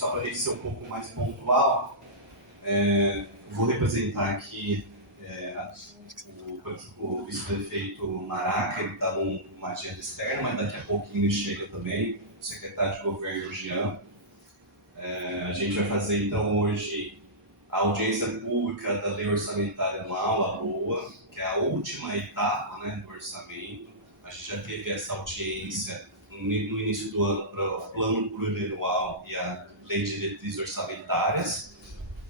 só para a gente ser um pouco mais pontual, vou representar aqui o vice-prefeito Maraca. Ele está numa agenda externa, mas daqui a pouquinho ele chega também, o secretário de governo Jean. A gente vai fazer então hoje a audiência pública da Lei Orçamentária Anual, a LOA, que é a última etapa, né, do orçamento. A gente já teve essa audiência no início do ano para o Plano Plurianual e a Lei de Diretrizes Orçamentárias.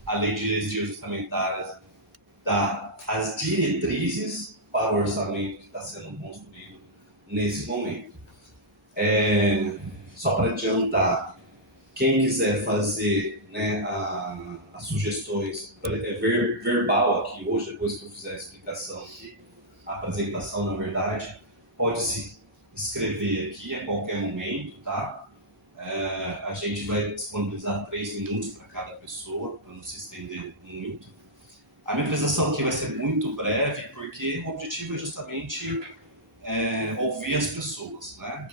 A Lei de Diretrizes Orçamentárias dá as diretrizes para o orçamento que está sendo construído nesse momento. Só para adiantar, quem quiser fazer, né, as sugestões verbal aqui hoje, depois que eu fizer a explicação aqui, a apresentação na verdade, pode se inscrever aqui a qualquer momento, tá? A gente vai disponibilizar 3 minutos para cada pessoa, para não se estender muito. A minha apresentação aqui vai ser muito breve, porque o objetivo é justamente ouvir as pessoas, né?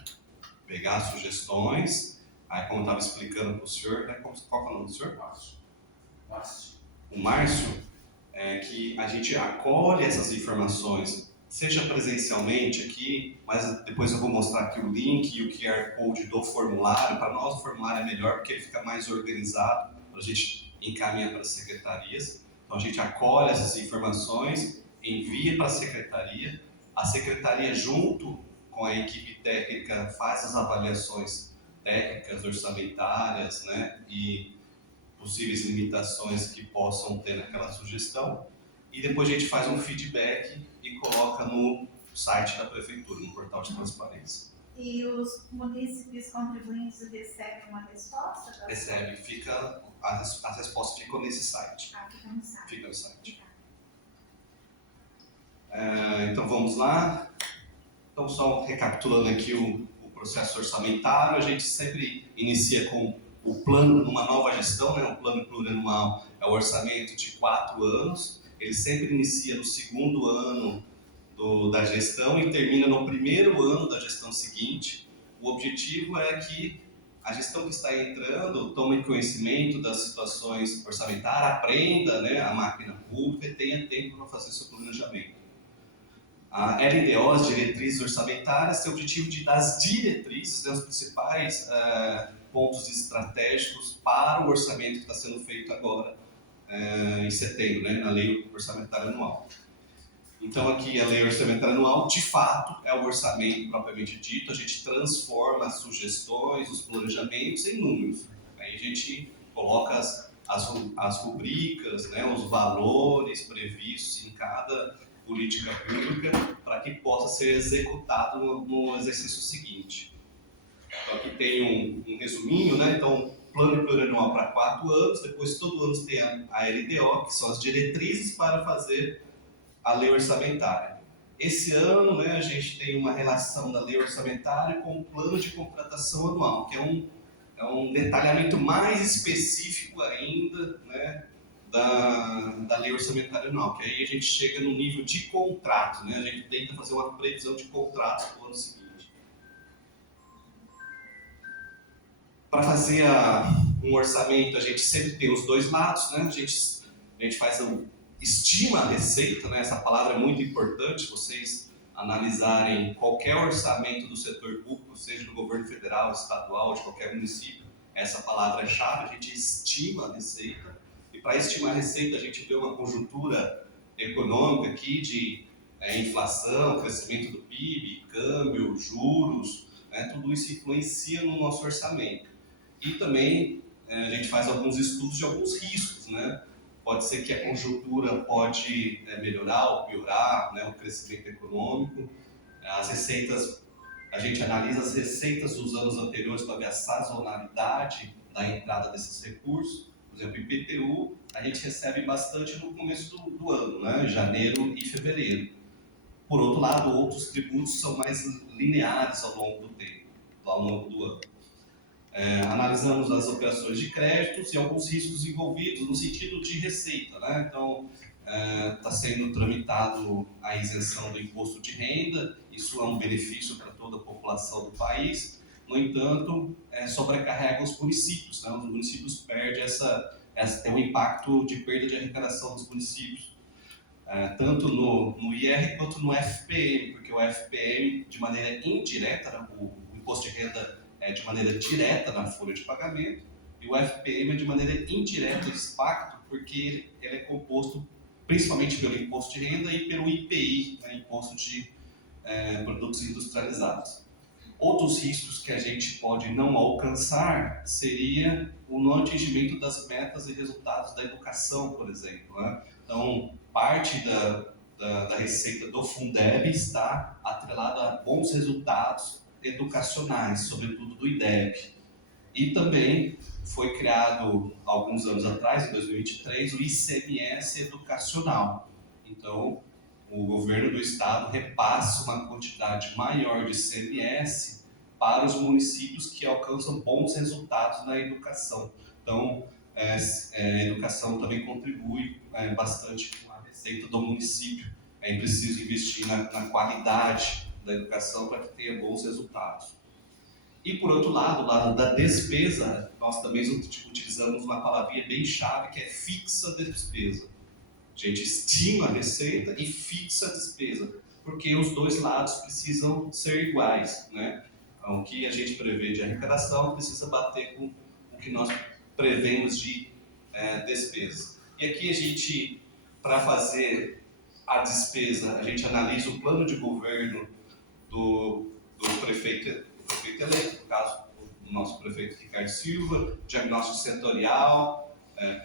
Pegar sugestões. Aí, como eu estava explicando para o senhor, né, qual é o nome do senhor? Márcio. O Márcio, que a gente acolhe essas informações, seja presencialmente aqui, mas depois eu vou mostrar aqui o link e o QR Code do formulário. Para nós o formulário é melhor porque ele fica mais organizado, para a gente encaminhar para as secretarias. Então a gente acolhe essas informações, envia para a secretaria junto com a equipe técnica faz as avaliações técnicas, orçamentárias, né, e possíveis limitações que possam ter naquela sugestão, e depois a gente faz um feedback e coloca no site da prefeitura, no portal de transparência. E os munícipes contribuintes recebem uma resposta? Recebe, as respostas ficam nesse site. Fica no site. Fica no site. Então vamos lá. Então, só recapitulando aqui o processo orçamentário, a gente sempre inicia com o plano, numa nova gestão, né? O plano plurianual é o orçamento de 4 anos, ele sempre inicia no segundo ano da gestão e termina no primeiro ano da gestão seguinte. O objetivo é que a gestão que está entrando tome conhecimento das situações orçamentárias, aprenda, né, a máquina pública e tenha tempo para fazer seu planejamento. A LDO, as diretrizes orçamentárias, tem o objetivo de dar as diretrizes, né, os principais pontos estratégicos para o orçamento que está sendo feito agora, em setembro, né, na Lei Orçamentária Anual. Então aqui a Lei Orçamentária Anual, de fato, é o orçamento propriamente dito, a gente transforma as sugestões, os planejamentos em números. Aí a gente coloca as rubricas, né, os valores previstos em cada política pública para que possa ser executado no exercício seguinte. Então aqui tem um resuminho, né? Então, plano plurianual para 4 anos, depois todo ano tem a LDO, que são as diretrizes para fazer a lei orçamentária. Esse ano, né, a gente tem uma relação da lei orçamentária com o plano de contratação anual, que é um detalhamento mais específico ainda, né, da lei orçamentária anual, que aí a gente chega no nível de contrato, né? A gente tenta fazer uma previsão de contratos para o ano seguinte. Para fazer um orçamento, a gente sempre tem os dois lados, né? A gente faz estima a receita, né? Essa palavra é muito importante, vocês analisarem qualquer orçamento do setor público, seja do governo federal, estadual, de qualquer município, essa palavra é chave, a gente estima a receita. E para estimar a receita, a gente vê uma conjuntura econômica aqui de inflação, crescimento do PIB, câmbio, juros, né, tudo isso influencia no nosso orçamento. E também a gente faz alguns estudos de alguns riscos, né? Pode ser que a conjuntura pode melhorar ou piorar, né, o crescimento econômico. As receitas, a gente analisa as receitas dos anos anteriores para ver a sazonalidade da entrada desses recursos. Por exemplo, IPTU, a gente recebe bastante no começo do ano, né? Janeiro e fevereiro. Por outro lado, outros tributos são mais lineares ao longo do tempo, ao longo do ano. Analisamos as operações de créditos e alguns riscos envolvidos no sentido de receita, né? Então, está sendo tramitado a isenção do imposto de renda, isso é um benefício para toda a população do país, no entanto, sobrecarrega os municípios, né? Os municípios perdem tem um impacto de perda de arrecadação dos municípios, tanto no IR quanto no FPM, porque o FPM, de maneira indireta, né? O imposto de renda é de maneira direta na folha de pagamento, e o FPM é de maneira indireta esse impacto, porque ele é composto principalmente pelo imposto de renda e pelo IPI, né? Imposto de produtos industrializados. Outros riscos que a gente pode não alcançar seria o não atingimento das metas e resultados da educação, por exemplo, né? Então, parte da receita do Fundeb está atrelada a bons resultados educacionais, sobretudo do IDEB. E também foi criado, alguns anos atrás, em 2023, o ICMS educacional. Então, o governo do estado repassa uma quantidade maior de ICMS para os municípios que alcançam bons resultados na educação. Então, a educação também contribui bastante com a receita do município. É preciso investir na qualidade da educação para que tenha bons resultados. E, por outro lado, o lado da despesa, nós também utilizamos uma palavrinha bem chave, que é fixa despesa. A gente estima a receita e fixa a despesa, porque os dois lados precisam ser iguais, né? Então, o que a gente prevê de arrecadação precisa bater com o que nós prevemos de despesa. E aqui a gente, para fazer a despesa, a gente analisa o plano de governo do prefeito eleito, no caso do nosso prefeito Ricardo Silva, diagnóstico setorial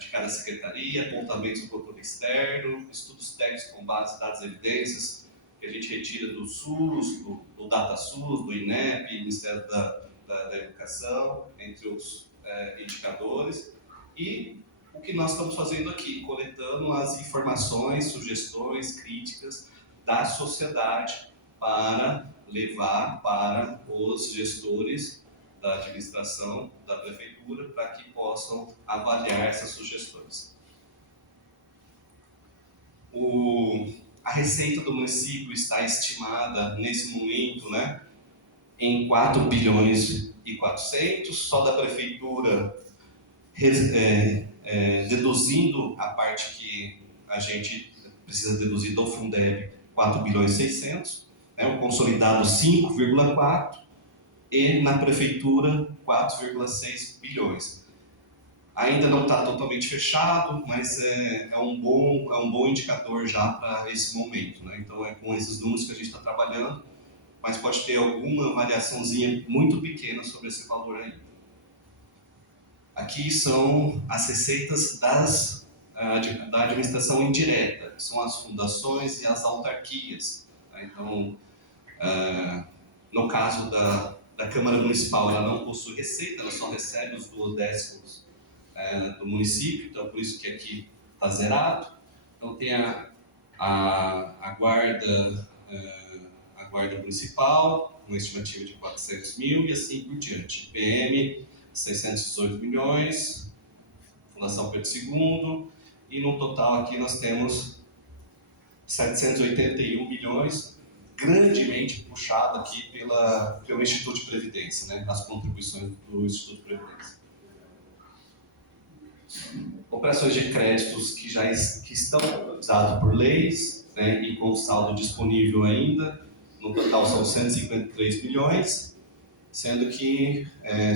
de cada secretaria, apontamentos do controle externo, estudos técnicos com base em dados e evidências que a gente retira do SUS, do DataSUS, do INEP, Ministério da Educação, entre os indicadores. E o que nós estamos fazendo aqui, coletando as informações, sugestões, críticas da sociedade para levar para os gestores da administração, da prefeitura, para que possam avaliar essas sugestões. A receita do município está estimada, nesse momento, né, em 4 bilhões e 400, só da prefeitura, deduzindo a parte que a gente precisa deduzir do Fundeb, 4 bilhões e 600, o consolidado 5,4 e na prefeitura 4,6 bilhões. Ainda não está totalmente fechado, mas é um bom indicador já para esse momento, né? Então é com esses números que a gente está trabalhando, mas pode ter alguma variaçãozinha muito pequena sobre esse valor ainda. Aqui são as receitas da administração indireta, que são as fundações e as autarquias. Então, no caso da Câmara Municipal, ela não possui receita, ela só recebe os 2/10 do município, então por isso que aqui está zerado. Então tem a guarda municipal, uma estimativa de 400 mil e assim por diante. IPM, 618 milhões, Fundação Pedro II, e no total aqui nós temos 781 milhões, grandemente puxado aqui pelo Instituto de Previdência, né, as contribuições do Instituto de Previdência. Operações de créditos que estão autorizadas por leis, né, e com saldo disponível ainda, no total são 153 milhões, sendo que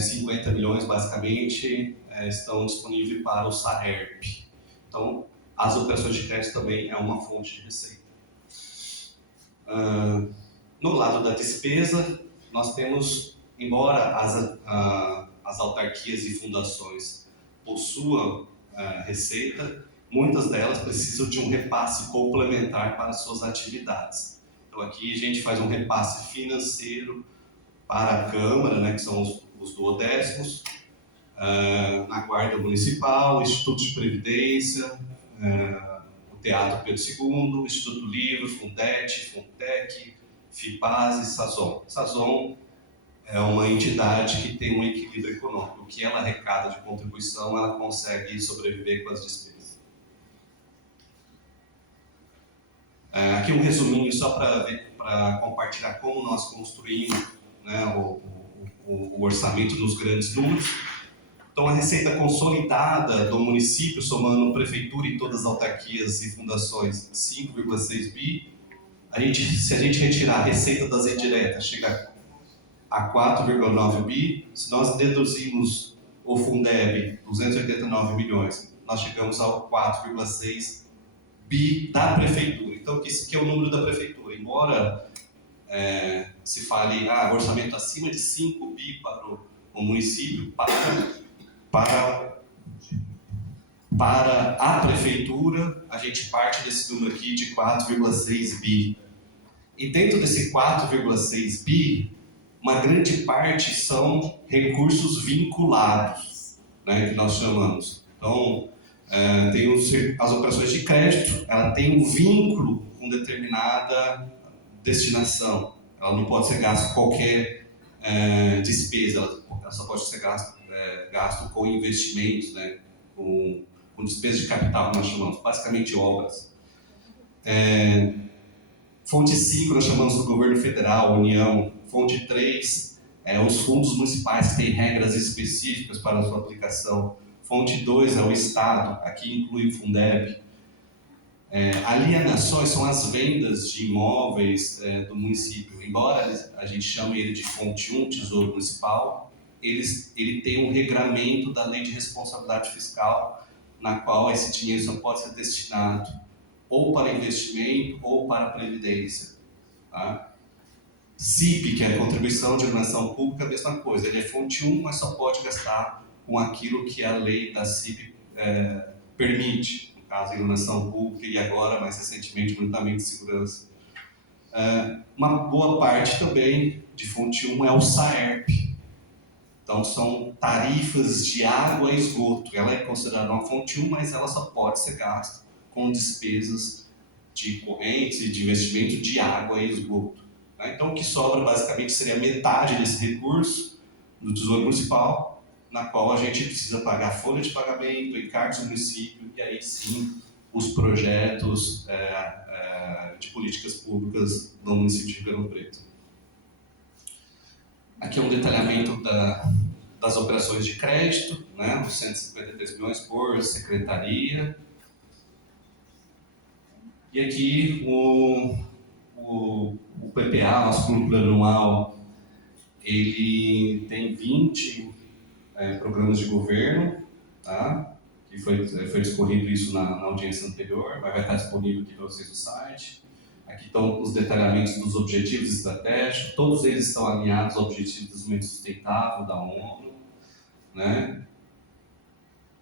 50 milhões basicamente estão disponíveis para o SAERP. Então, as operações de crédito também é uma fonte de receita. No lado da despesa, nós temos, embora as autarquias e fundações possuam receita, muitas delas precisam de um repasse complementar para suas atividades. Então aqui a gente faz um repasse financeiro para a Câmara, né, que são os 2/10, na Guarda Municipal, Instituto de Previdência, o Teatro Pedro II, Instituto Livre, Fundete, Fundtec, FIPAS e Sazon. Sazon é uma entidade que tem um equilíbrio econômico. O que ela arrecada de contribuição, ela consegue sobreviver com as despesas. Aqui um resuminho só para compartilhar como nós construímos, né, o o orçamento nos grandes números. Então, a receita consolidada do município, somando prefeitura e todas as autarquias e fundações, 5,6 bi. Se a gente retirar a receita das indiretas, chega a 4,9 bi. Se nós deduzimos o Fundeb, 289 milhões, nós chegamos ao 4,6 bi da prefeitura. Então, esse aqui é o número da prefeitura. Embora se fale orçamento acima de 5 bi para o município, para a prefeitura, a gente parte desse número aqui de 4,6 bi. E dentro desse 4,6 bi, uma grande parte são recursos vinculados, né, que nós chamamos. Então, tem as operações de crédito, ela tem um vínculo com determinada destinação. Ela não pode ser gasto qualquer despesa, ela só pode ser gasto com investimentos, né, com despesa de capital, que nós chamamos, basicamente obras. Fonte 5 nós chamamos do governo federal, União. Fonte 3 os fundos municipais, que têm regras específicas para a sua aplicação. Fonte 2 é o Estado, aqui inclui o Fundeb. Alienações são as vendas de imóveis do município. Embora a gente chame ele de fonte 1, Tesouro Municipal, ele tem um regramento da Lei de Responsabilidade Fiscal, na qual esse dinheiro só pode ser destinado ou para investimento ou para previdência. Tá? CIP, que é a Contribuição de Iluminação Pública, a mesma coisa. Ele é fonte 1, mas só pode gastar com aquilo que a lei da CIP permite. No caso, a iluminação pública e agora, mais recentemente, o monitoramento de segurança. Uma boa parte também de fonte 1 é o SAERP. Então, são tarifas de água e esgoto. Ela é considerada uma fonte 1, mas ela só pode ser gasta com despesas de correntes e de investimento de água e esgoto. Então, o que sobra basicamente seria metade desse recurso do Tesouro Municipal, na qual a gente precisa pagar folha de pagamento, encargos do município, e aí sim os projetos de políticas públicas do município de Ribeirão Preto. Aqui é um detalhamento das operações de crédito, né, os 153 milhões por secretaria. E aqui o PPA, nosso Plano Plurianual, ele tem 20 programas de governo, tá? Que foi discorrido isso na audiência anterior, vai estar disponível aqui para vocês no site. Aqui estão os detalhamentos dos objetivos estratégicos, todos eles estão alinhados ao Objetivo de Desenvolvimento Sustentável da ONU, né?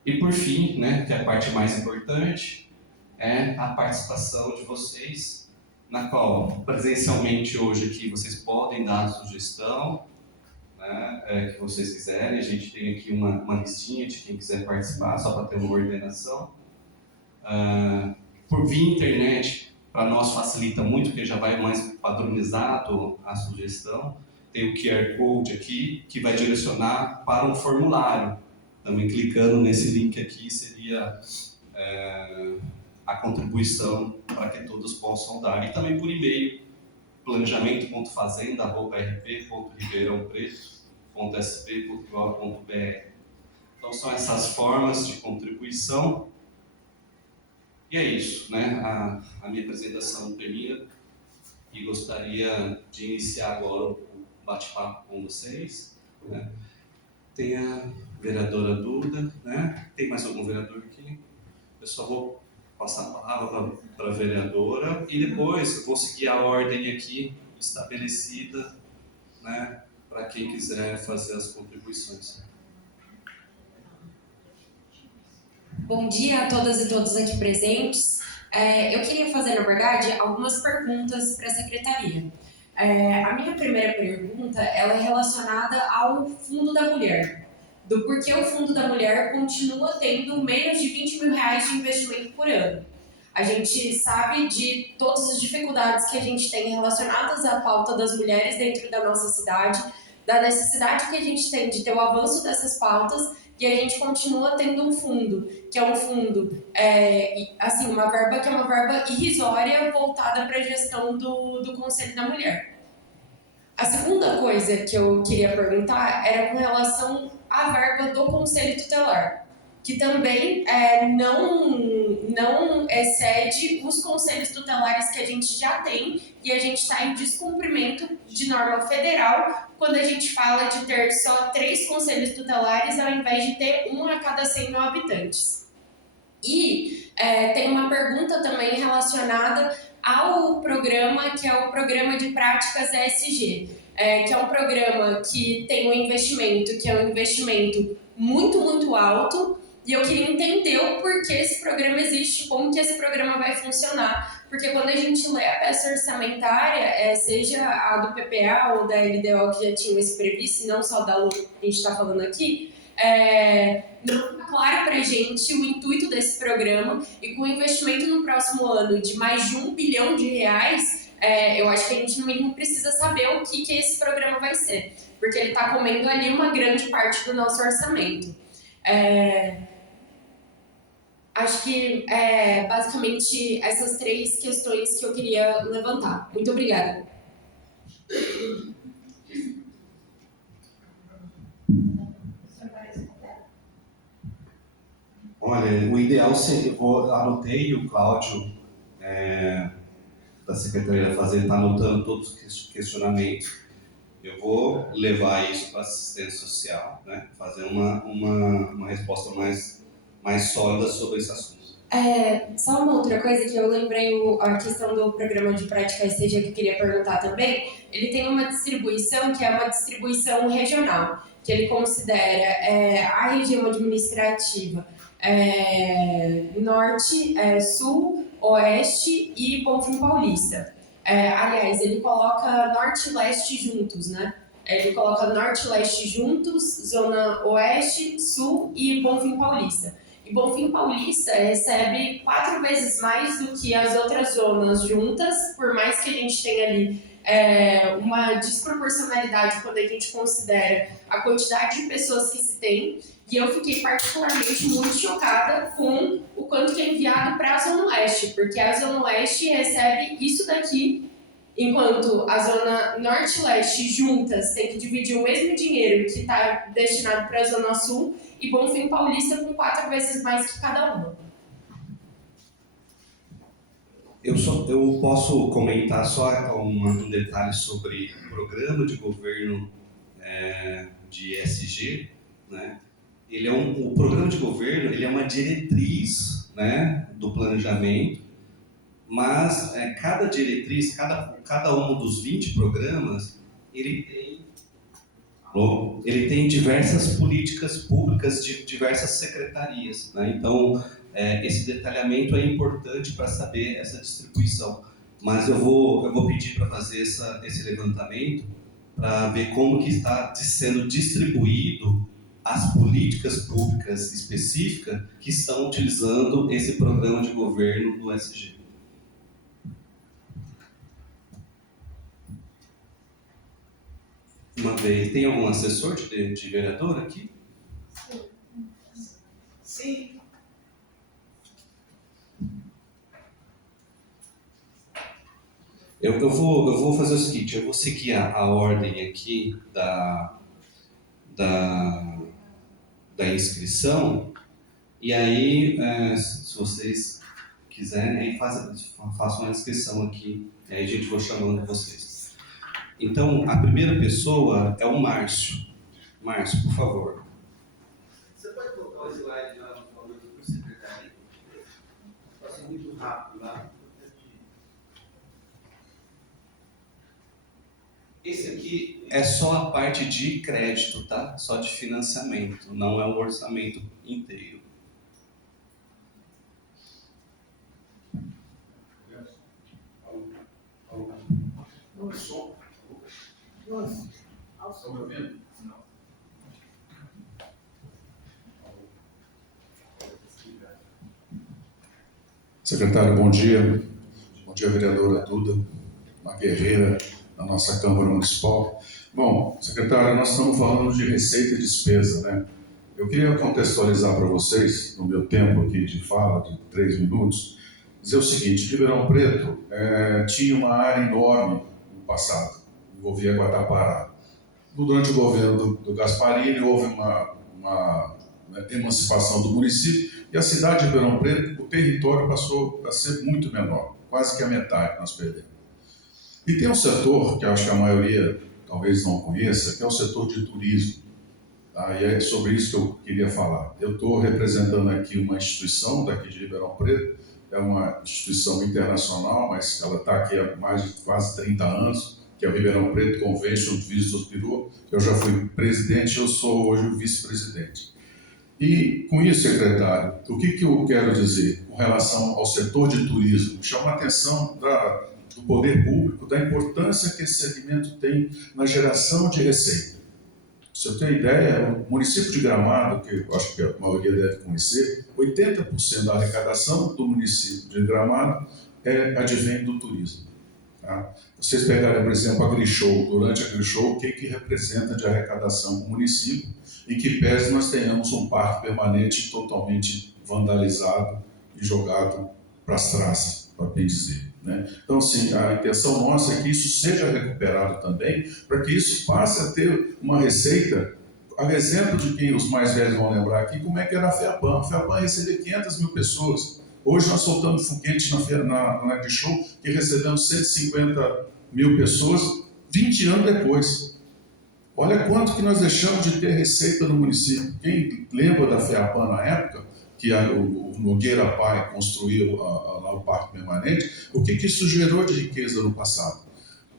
E por fim, né, que é a parte mais importante, é a participação de vocês, na qual presencialmente hoje aqui vocês podem dar a sugestão, né, que vocês quiserem. A gente tem aqui uma listinha de quem quiser participar, só para ter uma ordenação. Por via internet, para nós facilita muito, porque já vai mais padronizado a sugestão. Tem o QR Code aqui, que vai direcionar para um formulário. Também clicando nesse link aqui seria a contribuição para que todos possam dar. E também por e-mail, planejamento.fazenda@rp.ribeirãopreto.sp.gov.br. Então são essas formas de contribuição. E é isso, né? A minha apresentação termina e gostaria de iniciar agora o bate-papo com vocês, né? Tem a vereadora Duda, né? Tem mais algum vereador aqui? Eu só vou passar a palavra para a vereadora e depois eu vou seguir a ordem aqui estabelecida, né, para quem quiser fazer as contribuições. Bom dia a todas e todos aqui presentes. Eu queria fazer, na verdade, algumas perguntas para a secretaria. A minha primeira pergunta ela é relacionada ao Fundo da Mulher. Do porquê o Fundo da Mulher continua tendo menos de R$20 mil de investimento por ano. A gente sabe de todas as dificuldades que a gente tem relacionadas à pauta das mulheres dentro da nossa cidade, da necessidade que a gente tem de ter o avanço dessas pautas, e a gente continua tendo um fundo, que é um fundo, assim, uma verba que é uma verba irrisória voltada para a gestão do Conselho da Mulher. A segunda coisa que eu queria perguntar era com relação à verba do Conselho Tutelar, que também não excede os conselhos tutelares que a gente já tem, e a gente está em descumprimento de norma federal quando a gente fala de ter só 3 conselhos tutelares ao invés de ter um a cada 100 mil habitantes. E tem uma pergunta também relacionada ao programa, que é o Programa de Práticas ESG, que é um programa que tem um investimento, que é um investimento muito, muito alto, e eu queria entender o porquê esse programa existe, como que esse programa vai funcionar, porque quando a gente lê a peça orçamentária, seja a do PPA ou da LDO que já tinham esse previsto, e não só da LU que a gente está falando aqui, não fica claro para a gente o intuito desse programa, e com o investimento no próximo ano de mais de R$1 bilhão, eu acho que a gente no mínimo precisa saber o que esse programa vai ser, porque ele está comendo ali uma grande parte do nosso orçamento. Acho que basicamente essas 3 questões que eu queria levantar. Muito obrigada. Olha, o ideal seria, anotei o Cláudio da Secretaria da Fazenda, está anotando todos os questionamentos. Eu vou levar isso para a assistência social, né? Fazer uma resposta mais sólida sobre esse assunto. Só uma outra coisa que eu lembrei, a questão do programa de prática ESG que eu queria perguntar também, ele tem uma distribuição que é uma distribuição regional, que ele considera a região administrativa Norte, Sul, Oeste e Bonfim Paulista. Aliás, ele coloca Norte e Leste juntos, né? Ele coloca Norte e Leste juntos, Zona Oeste, Sul e Bonfim Paulista. E Bonfim Paulista recebe 4 vezes mais do que as outras zonas juntas, por mais que a gente tenha ali uma desproporcionalidade quando a gente considera a quantidade de pessoas que se tem. E eu fiquei particularmente muito chocada com o quanto que é enviado para a Zona Oeste, porque a Zona Oeste recebe isso daqui, enquanto a Zona Norte e Leste juntas tem que dividir o mesmo dinheiro que está destinado para a Zona Sul, e Bonfim Paulista com 4 vezes mais que cada uma. Eu posso comentar só um detalhe sobre o programa de governo de ESG, né? O programa de governo ele é uma diretriz, né, do planejamento, mas cada diretriz, cada um dos 20 programas, ele tem diversas políticas públicas de diversas secretarias, né? Então, esse detalhamento é importante para saber essa distribuição. Mas eu vou pedir para fazer esse levantamento para ver como que está sendo distribuído as políticas públicas específicas que estão utilizando esse programa de governo do ESG. Uma vez, tem algum assessor de vereador aqui? Sim. Eu vou fazer o seguinte, eu vou seguir a ordem aqui da inscrição, e aí, se vocês quiserem, aí façam uma inscrição aqui, e aí a gente vai chamando vocês. Então, a primeira pessoa é o Márcio. Márcio, por favor. Você pode colocar o slide lá no favor do secretário? Passa muito rápido lá. Esse aqui é só a parte de crédito, tá? Só de financiamento, não é o orçamento inteiro. Estão me ouvindo? Não. Secretário, bom dia. Bom dia, vereadora Duda, uma guerreira da nossa Câmara Municipal. Bom, secretário, nós estamos falando de receita e despesa, né? Eu queria contextualizar para vocês, no meu tempo aqui de fala, de 3 minutos, dizer o seguinte: Ribeirão Preto tinha uma área enorme no passado, Ferrovia Guatapara. Durante o governo do Gasparini, houve uma emancipação do município e a cidade de Ribeirão Preto, o território passou a ser muito menor, quase que a metade nós perdemos. E tem um setor que eu acho que a maioria talvez não conheça, que é o setor de turismo. Tá? E é sobre isso que eu queria falar. Eu estou representando aqui uma instituição daqui de Ribeirão Preto, é uma instituição internacional, mas ela está aqui há mais de quase 30 anos, que é o Ribeirão Preto Convention Visitors Bureau. Eu já fui presidente, eu sou hoje o vice-presidente. E com isso, secretário, o que eu quero dizer com relação ao setor de turismo? Chama a atenção do poder público, da importância que esse segmento tem na geração de receita. Se eu tenho ideia, o município de Gramado, que eu acho que a maioria deve conhecer, 80% da arrecadação do município de Gramado advém do turismo. Tá? Vocês pegarem, por exemplo, a Grishow, durante a Grishow, o que representa de arrecadação para o município, em que pese nós tenhamos um parque permanente totalmente vandalizado e jogado para as traças, para bem dizer. Né? Então, assim, a intenção nossa é que isso seja recuperado também, para que isso passe a ter uma receita, a exemplo de quem os mais velhos vão lembrar aqui, como é que era a FEAPAM. A FEAPAM recebia 500 mil pessoas. Hoje nós soltamos foguete na Grishow, que recebemos 150 mil pessoas 20 anos depois. Olha quanto que nós deixamos de ter receita no município. Quem lembra da FEAPAM na época, que o Nogueira Pai construiu lá o Parque Permanente, o que isso gerou de riqueza no passado?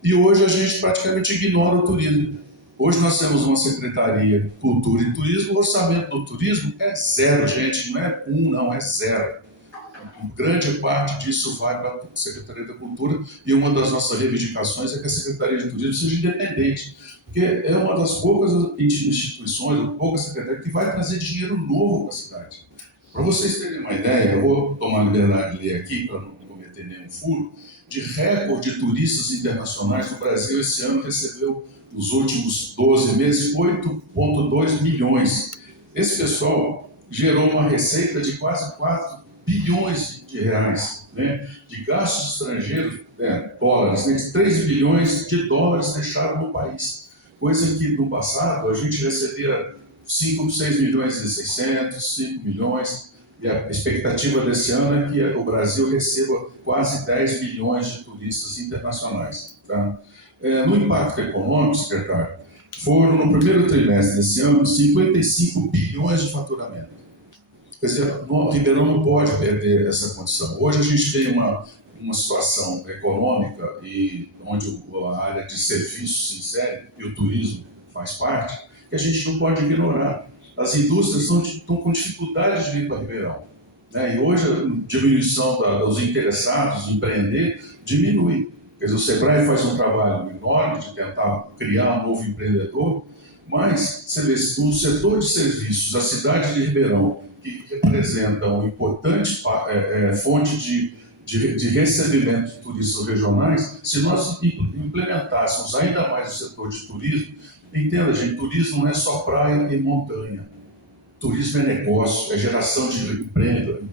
E hoje a gente praticamente ignora o turismo. Hoje nós temos uma Secretaria Cultura e Turismo, o orçamento do turismo é zero, gente, não é não, é zero. Grande parte disso vai para a Secretaria da Cultura e uma das nossas reivindicações é que a Secretaria de Turismo seja independente, porque é uma das poucas instituições, poucas secretarias que vai trazer dinheiro novo para a cidade. Para vocês terem uma ideia, eu vou tomar a liberdade de ler aqui, para não cometer nenhum furo, de recorde de turistas internacionais no Brasil, esse ano recebeu, nos últimos 12 meses, 8,2 milhões. Esse pessoal gerou uma receita de quase 4 bilhões de reais, né? De gastos estrangeiros, dólares, né? 3 bilhões de dólares deixados no país. Coisa que no passado a gente recebia 5, 6 milhões e 600, 5 milhões, e a expectativa desse ano é que o Brasil receba quase 10 milhões de turistas internacionais. Tá? No impacto econômico, secretário, foram no primeiro trimestre desse ano 55 bilhões de faturamento. Quer dizer, o Ribeirão não pode perder essa condição. Hoje a gente tem uma situação econômica e onde a área de serviços se insere e o turismo faz parte, que a gente não pode ignorar. As indústrias estão com dificuldade de vir para Ribeirão. Né? E hoje a diminuição dos interessados em empreender diminui. Quer dizer, o SEBRAE faz um trabalho enorme de tentar criar um novo empreendedor, mas você vê, o setor de serviços, a cidade de Ribeirão, que representa uma importante fonte de recebimento de turistas regionais, se nós implementássemos ainda mais o setor de turismo, entenda, gente, turismo não é só praia e montanha. Turismo é negócio, é geração de emprego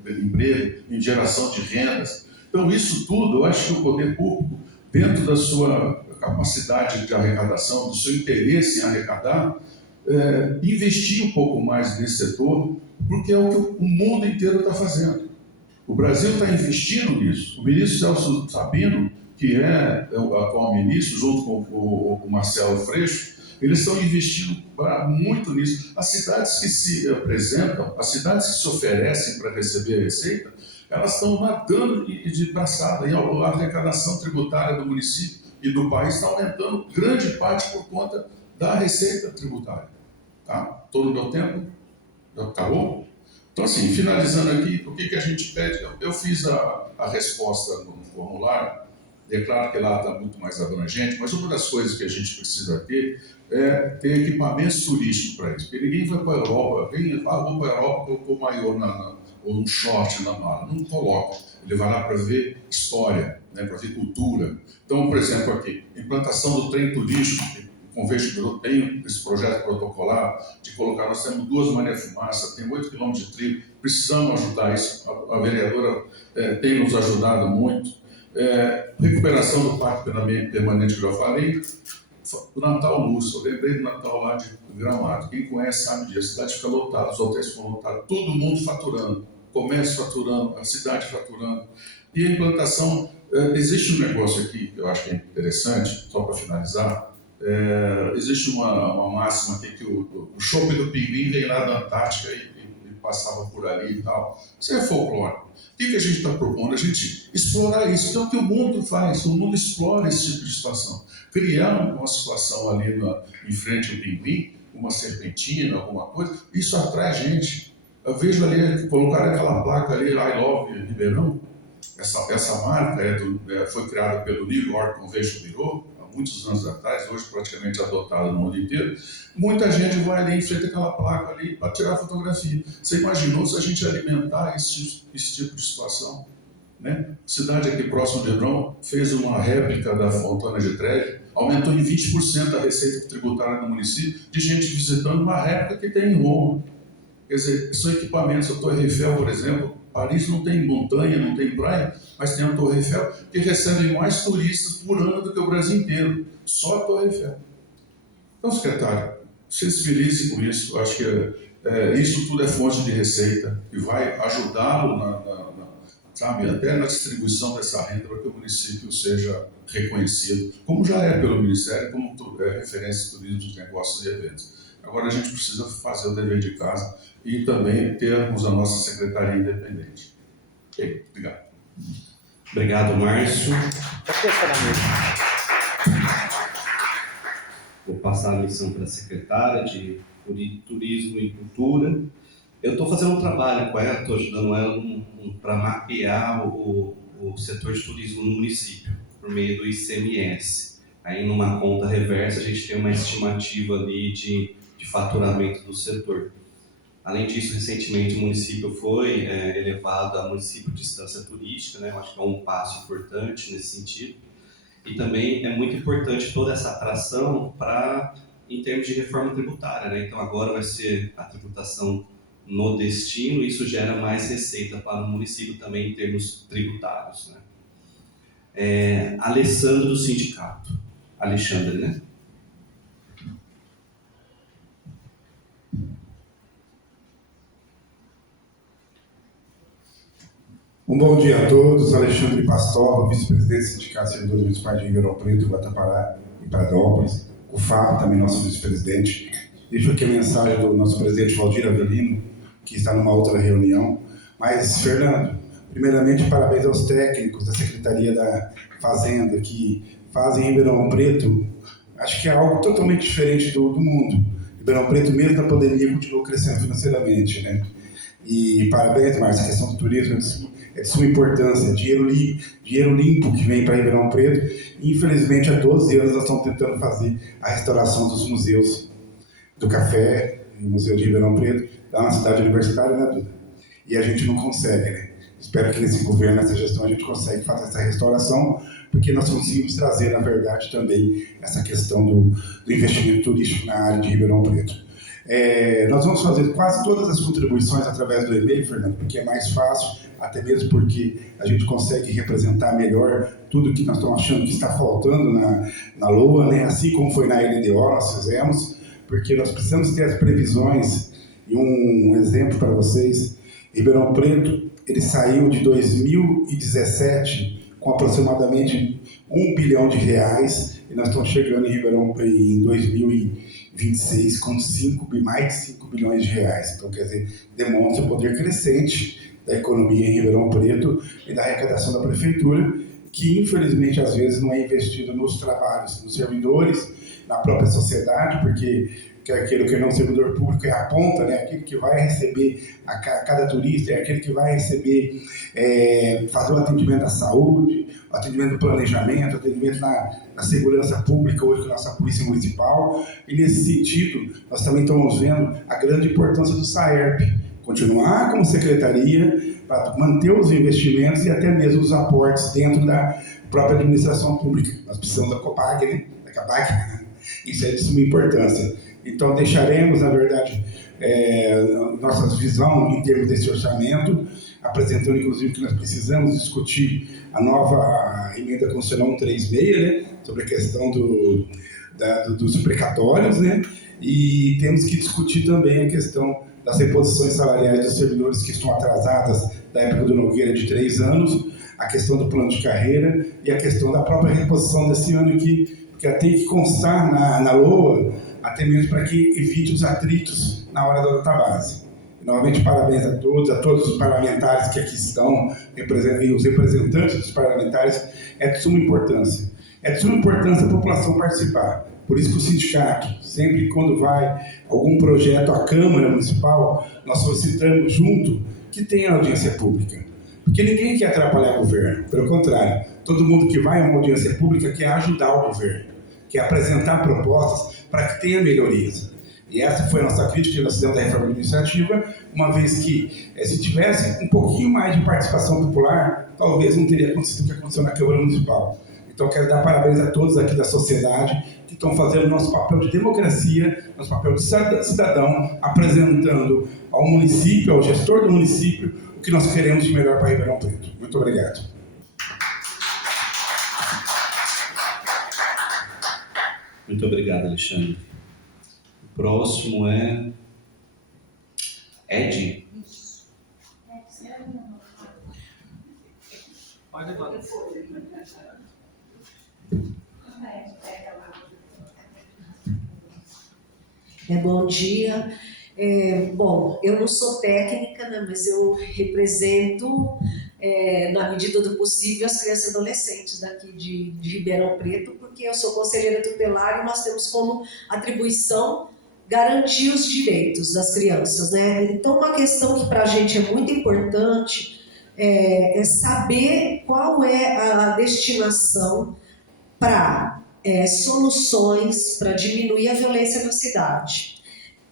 e geração de rendas. Então, isso tudo, eu acho que o poder público, dentro da sua capacidade de arrecadação, do seu interesse em arrecadar, investir um pouco mais nesse setor, porque é o que o mundo inteiro está fazendo. O Brasil está investindo nisso. O ministro Celso Sabino, que é o atual ministro, junto com o Marcelo Freixo, eles estão investindo muito nisso. As cidades que se apresentam, as cidades que se oferecem para receber a receita, elas estão nadando de braçada. E a arrecadação tributária do município e do país está aumentando grande parte por conta da receita tributária. Tá? Todo o meu tempo? Já acabou? Então, assim, finalizando aqui, o que a gente pede? Eu fiz a resposta no formulário, e é claro que lá está muito mais abrangente, mas uma das coisas que a gente precisa ter é ter equipamentos turísticos para isso. Porque ninguém vai para a Europa, vou para a Europa, colocou maior ou um short na mala. Não coloca. Ele vai lá para ver história, né, para ver cultura. Então, por exemplo, aqui, implantação do trem turístico, o Convention tem esse projeto protocolar de colocar, nós temos 2 Maria Fumaça, tem 8 quilômetros de trilho, precisamos ajudar isso, a vereadora tem nos ajudado muito. Recuperação do parque permanente que eu já falei, do Natal Lúcio, eu lembrei do Natal lá de Gramado. Quem conhece sabe disso. A cidade fica lotada, os hotéis ficam lotados, todo mundo faturando, comércio faturando, a cidade faturando. E a implantação, existe um negócio aqui que eu acho que é interessante, só para finalizar. Existe uma máxima aqui que o chopp do pinguim vem lá da Antártica e passava por ali e tal. Isso é folclore. O que a gente está propondo? A gente explorar isso, que é o que o mundo faz. O mundo explora esse tipo de situação. Criar uma situação ali em frente ao pinguim, uma serpentina, alguma coisa, isso atrai a gente. Eu vejo ali, colocaram aquela placa ali, I Love Ribeirão. Essa marca foi criada pelo New York Convention Bureau, há muitos anos atrás, hoje praticamente adotada no mundo inteiro. Muita gente vai ali em frente àquela placa ali para tirar fotografia. Você imaginou se a gente alimentar esse tipo de situação? Né? A cidade aqui próximo de Hebron fez uma réplica da Fontana de Trevi, aumentou em 20% a receita tributária do município de gente visitando uma réplica que tem em Roma. Quer dizer, são equipamentos. A Torre Eiffel, por exemplo, Paris não tem montanha, não tem praia, mas tem a Torre Eiffel, que recebe mais turistas por ano do que o Brasil inteiro. Só a Torre Eiffel. Então, secretário, vocês felizes com isso. Eu acho que isso tudo é fonte de receita e vai ajudá-lo sabe, até na distribuição dessa renda para que o município seja reconhecido, como já é pelo Ministério, como referência de turismo, de negócios e eventos. Agora a gente precisa fazer o dever de casa e também termos a nossa secretaria independente. Ok, obrigado. Obrigado, Márcio. Vou passar a missão para a secretária de Turismo e Cultura. Eu estou fazendo um trabalho com ela, estou ajudando ela para mapear o setor de turismo no município, por meio do ICMS. Aí, numa conta reversa, a gente tem uma estimativa ali de faturamento do setor. Além disso, recentemente o município foi elevado a município de distância turística, né? Eu acho que é um passo importante nesse sentido. E também é muito importante toda essa atração em termos de reforma tributária, né? Então agora vai ser a tributação no destino, isso gera mais receita para o município também em termos tributários, né? Alessandro do sindicato. Alexandre, né? Um bom dia a todos. Alexandre Pastor, vice-presidente do Sindicato de Servidores Municipais de Ribeirão Preto, Guatapará e Pradópolis. O Fábio, também nosso vice-presidente. Deixo aqui a mensagem do nosso presidente Valdir Avelino, que está numa outra reunião. Mas, Fernando, primeiramente, parabéns aos técnicos da Secretaria da Fazenda, que fazem Ribeirão Preto, acho que é algo totalmente diferente do mundo. Ribeirão Preto, mesmo na pandemia, continuou crescendo financeiramente, né? E parabéns, Márcio, a questão do turismo é de suma importância, dinheiro limpo que vem para Ribeirão Preto. E, infelizmente, há 12 anos nós estamos tentando fazer a restauração dos museus do Café, o Museu de Ribeirão Preto, lá na cidade universitária, né, Duda? E a gente não consegue, né? Espero que nesse governo, nessa gestão, a gente consiga fazer essa restauração, porque nós conseguimos trazer, na verdade, também essa questão do investimento turístico na área de Ribeirão Preto. Nós vamos fazer quase todas as contribuições através do e-mail, Fernando, porque é mais fácil, até mesmo porque a gente consegue representar melhor tudo que nós estamos achando que está faltando na LOA, né? Assim como foi na LDO, nós fizemos, porque nós precisamos ter as previsões. E um exemplo para vocês, Ribeirão Preto, ele saiu de 2017 com aproximadamente R$1 bilhão, e nós estamos chegando em Ribeirão em 2026 com mais de 5 bilhões de reais. Então, quer dizer, demonstra o poder crescente da economia em Ribeirão Preto e da arrecadação da prefeitura, que infelizmente às vezes não é investido nos trabalhos, nos servidores, na própria sociedade, porque aquele que não é um servidor público é a ponta, né? Aquele que vai receber a cada turista, é aquele que vai receber, fazer o atendimento à saúde, o atendimento do planejamento, o atendimento na segurança pública, hoje com a nossa Polícia Municipal. E nesse sentido, nós também estamos vendo a grande importância do SAERP, continuar como secretaria para manter os investimentos e até mesmo os aportes dentro da própria administração pública. Nós precisamos da COPAG, né? Da CAPAG. Isso é de suma importância. Então, deixaremos, na verdade, nossa visão em termos desse orçamento, apresentando, inclusive, que nós precisamos discutir a nova emenda constitucional 136, né, sobre a questão dos precatórios, né? E temos que discutir também a questão das reposições salariais dos servidores que estão atrasadas da época do Nogueira de 3 anos, a questão do plano de carreira e a questão da própria reposição desse ano que tem que constar na LOA, até mesmo para que evite os atritos na hora da database. Novamente, parabéns a todos os parlamentares que aqui estão, e os representantes dos parlamentares. É de suma importância. É de suma importância a população participar. Por isso que o sindicato, sempre quando vai algum projeto à Câmara Municipal, nós solicitamos junto que tenha audiência pública. Porque ninguém quer atrapalhar o governo. Pelo contrário, todo mundo que vai a uma audiência pública quer ajudar o governo, quer apresentar propostas para que tenha melhorias. E essa foi a nossa crítica que nós fizemos da reforma administrativa, uma vez que, se tivesse um pouquinho mais de participação popular, talvez não teria acontecido o que aconteceu na Câmara Municipal. Então, quero dar parabéns a todos aqui da sociedade que estão fazendo nosso papel de democracia, nosso papel de cidadão, apresentando ao município, ao gestor do município, o que nós queremos de melhor para Ribeirão Preto. Muito obrigado. Muito obrigado, Alexandre. O próximo é Ed. Pode levar. Bom dia. Bom, eu não sou técnica, né, mas eu represento, na medida do possível, as crianças e adolescentes daqui de Ribeirão Preto, porque eu sou conselheira tutelar e nós temos como atribuição garantir os direitos das crianças, né? Então, uma questão que para a gente é muito importante é saber qual é a destinação para soluções para diminuir a violência na cidade.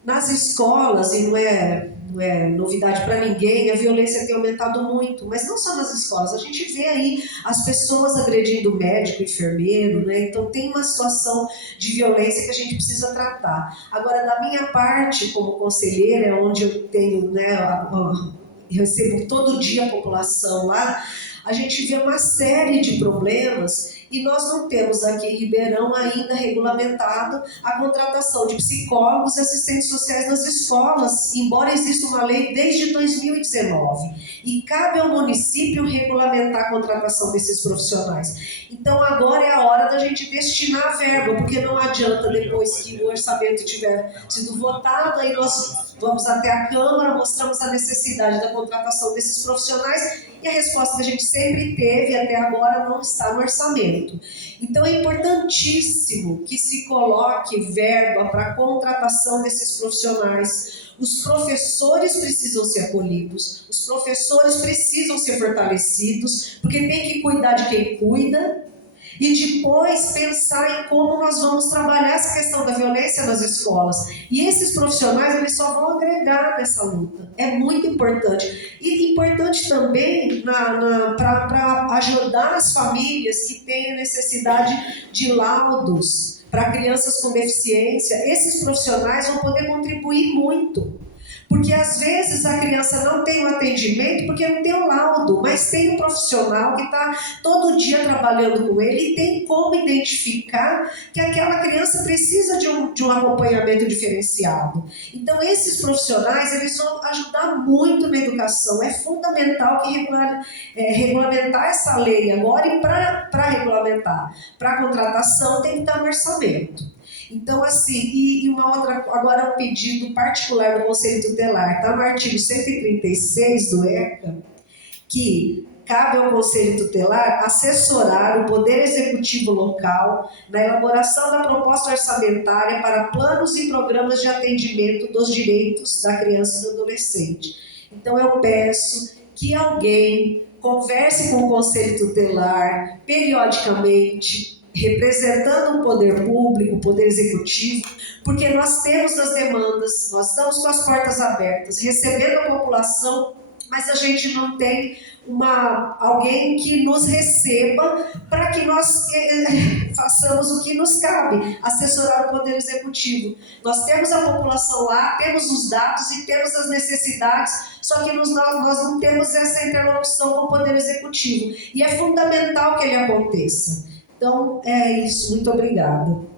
Nas escolas, e não é novidade para ninguém, a violência tem aumentado muito, mas não só nas escolas, a gente vê aí as pessoas agredindo médico, enfermeiro, né? Então tem uma situação de violência que a gente precisa tratar. Agora, da minha parte, como conselheira, onde eu tenho, eu recebo todo dia a população lá, a gente vê uma série de problemas e nós não temos aqui em Ribeirão ainda regulamentado a contratação de psicólogos e assistentes sociais nas escolas, embora exista uma lei desde 2019. E cabe ao município regulamentar a contratação desses profissionais. Então agora é a hora da gente destinar a verba, porque não adianta depois que o orçamento tiver sido votado, aí nós vamos até a Câmara, mostramos a necessidade da contratação desses profissionais e a resposta que a gente sempre teve até agora não está no orçamento. Então é importantíssimo que se coloque verba para a contratação desses profissionais. Os professores precisam ser acolhidos, os professores precisam ser fortalecidos, porque tem que cuidar de quem cuida, e depois pensar em como nós vamos trabalhar essa questão da violência nas escolas. E esses profissionais, eles só vão agregar nessa luta. É muito importante. E importante também para ajudar as famílias que têm necessidade de laudos para crianças com deficiência. Esses profissionais vão poder contribuir muito. Porque às vezes a criança não tem o atendimento porque não tem o laudo, mas tem um profissional que está todo dia trabalhando com ele e tem como identificar que aquela criança precisa de um acompanhamento diferenciado. Então esses profissionais, eles vão ajudar muito na educação. É fundamental que regulamentar essa lei agora, e para regulamentar, para a contratação tem que estar no orçamento. Então, assim, e uma outra, agora um pedido particular do Conselho Tutelar, está no artigo 136 do ECA, que cabe ao Conselho Tutelar assessorar o Poder Executivo local na elaboração da proposta orçamentária para planos e programas de atendimento dos direitos da criança e do adolescente. Então, eu peço que alguém converse com o Conselho Tutelar periodicamente, representando o poder público, o poder executivo, porque nós temos as demandas, nós estamos com as portas abertas, recebendo a população, mas a gente não tem alguém que nos receba para que nós façamos o que nos cabe, assessorar o poder executivo. Nós temos a população lá, temos os dados e temos as necessidades, só que nós não temos essa interlocução com o poder executivo. E é fundamental que ele aconteça. Então, é isso. Muito obrigada.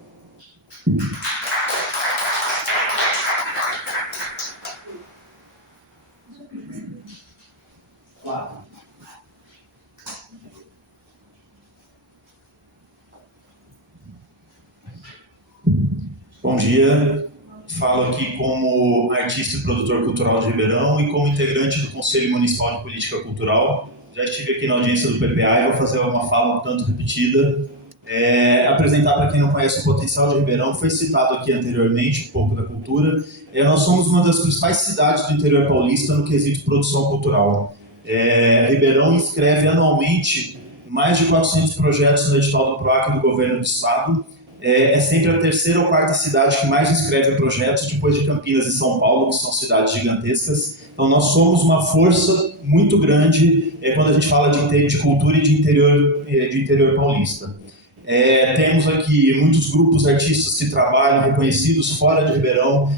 Flávio. Bom dia, falo aqui como artista e produtor cultural de Ribeirão e como integrante do Conselho Municipal de Política Cultural. Já estive aqui na audiência do PPA e vou fazer uma fala um tanto repetida. Apresentar para quem não conhece o potencial de Ribeirão, foi citado aqui anteriormente, um pouco da cultura. Nós somos uma das principais cidades do interior paulista no quesito produção cultural. Ribeirão inscreve anualmente mais de 400 projetos no edital do PROAC do governo do estado. É sempre a terceira ou quarta cidade que mais inscreve projetos, depois de Campinas e São Paulo, que são cidades gigantescas. Então, nós somos uma força muito grande quando a gente fala de cultura e de interior paulista. Temos aqui muitos grupos artistas que trabalham, reconhecidos fora de Ribeirão,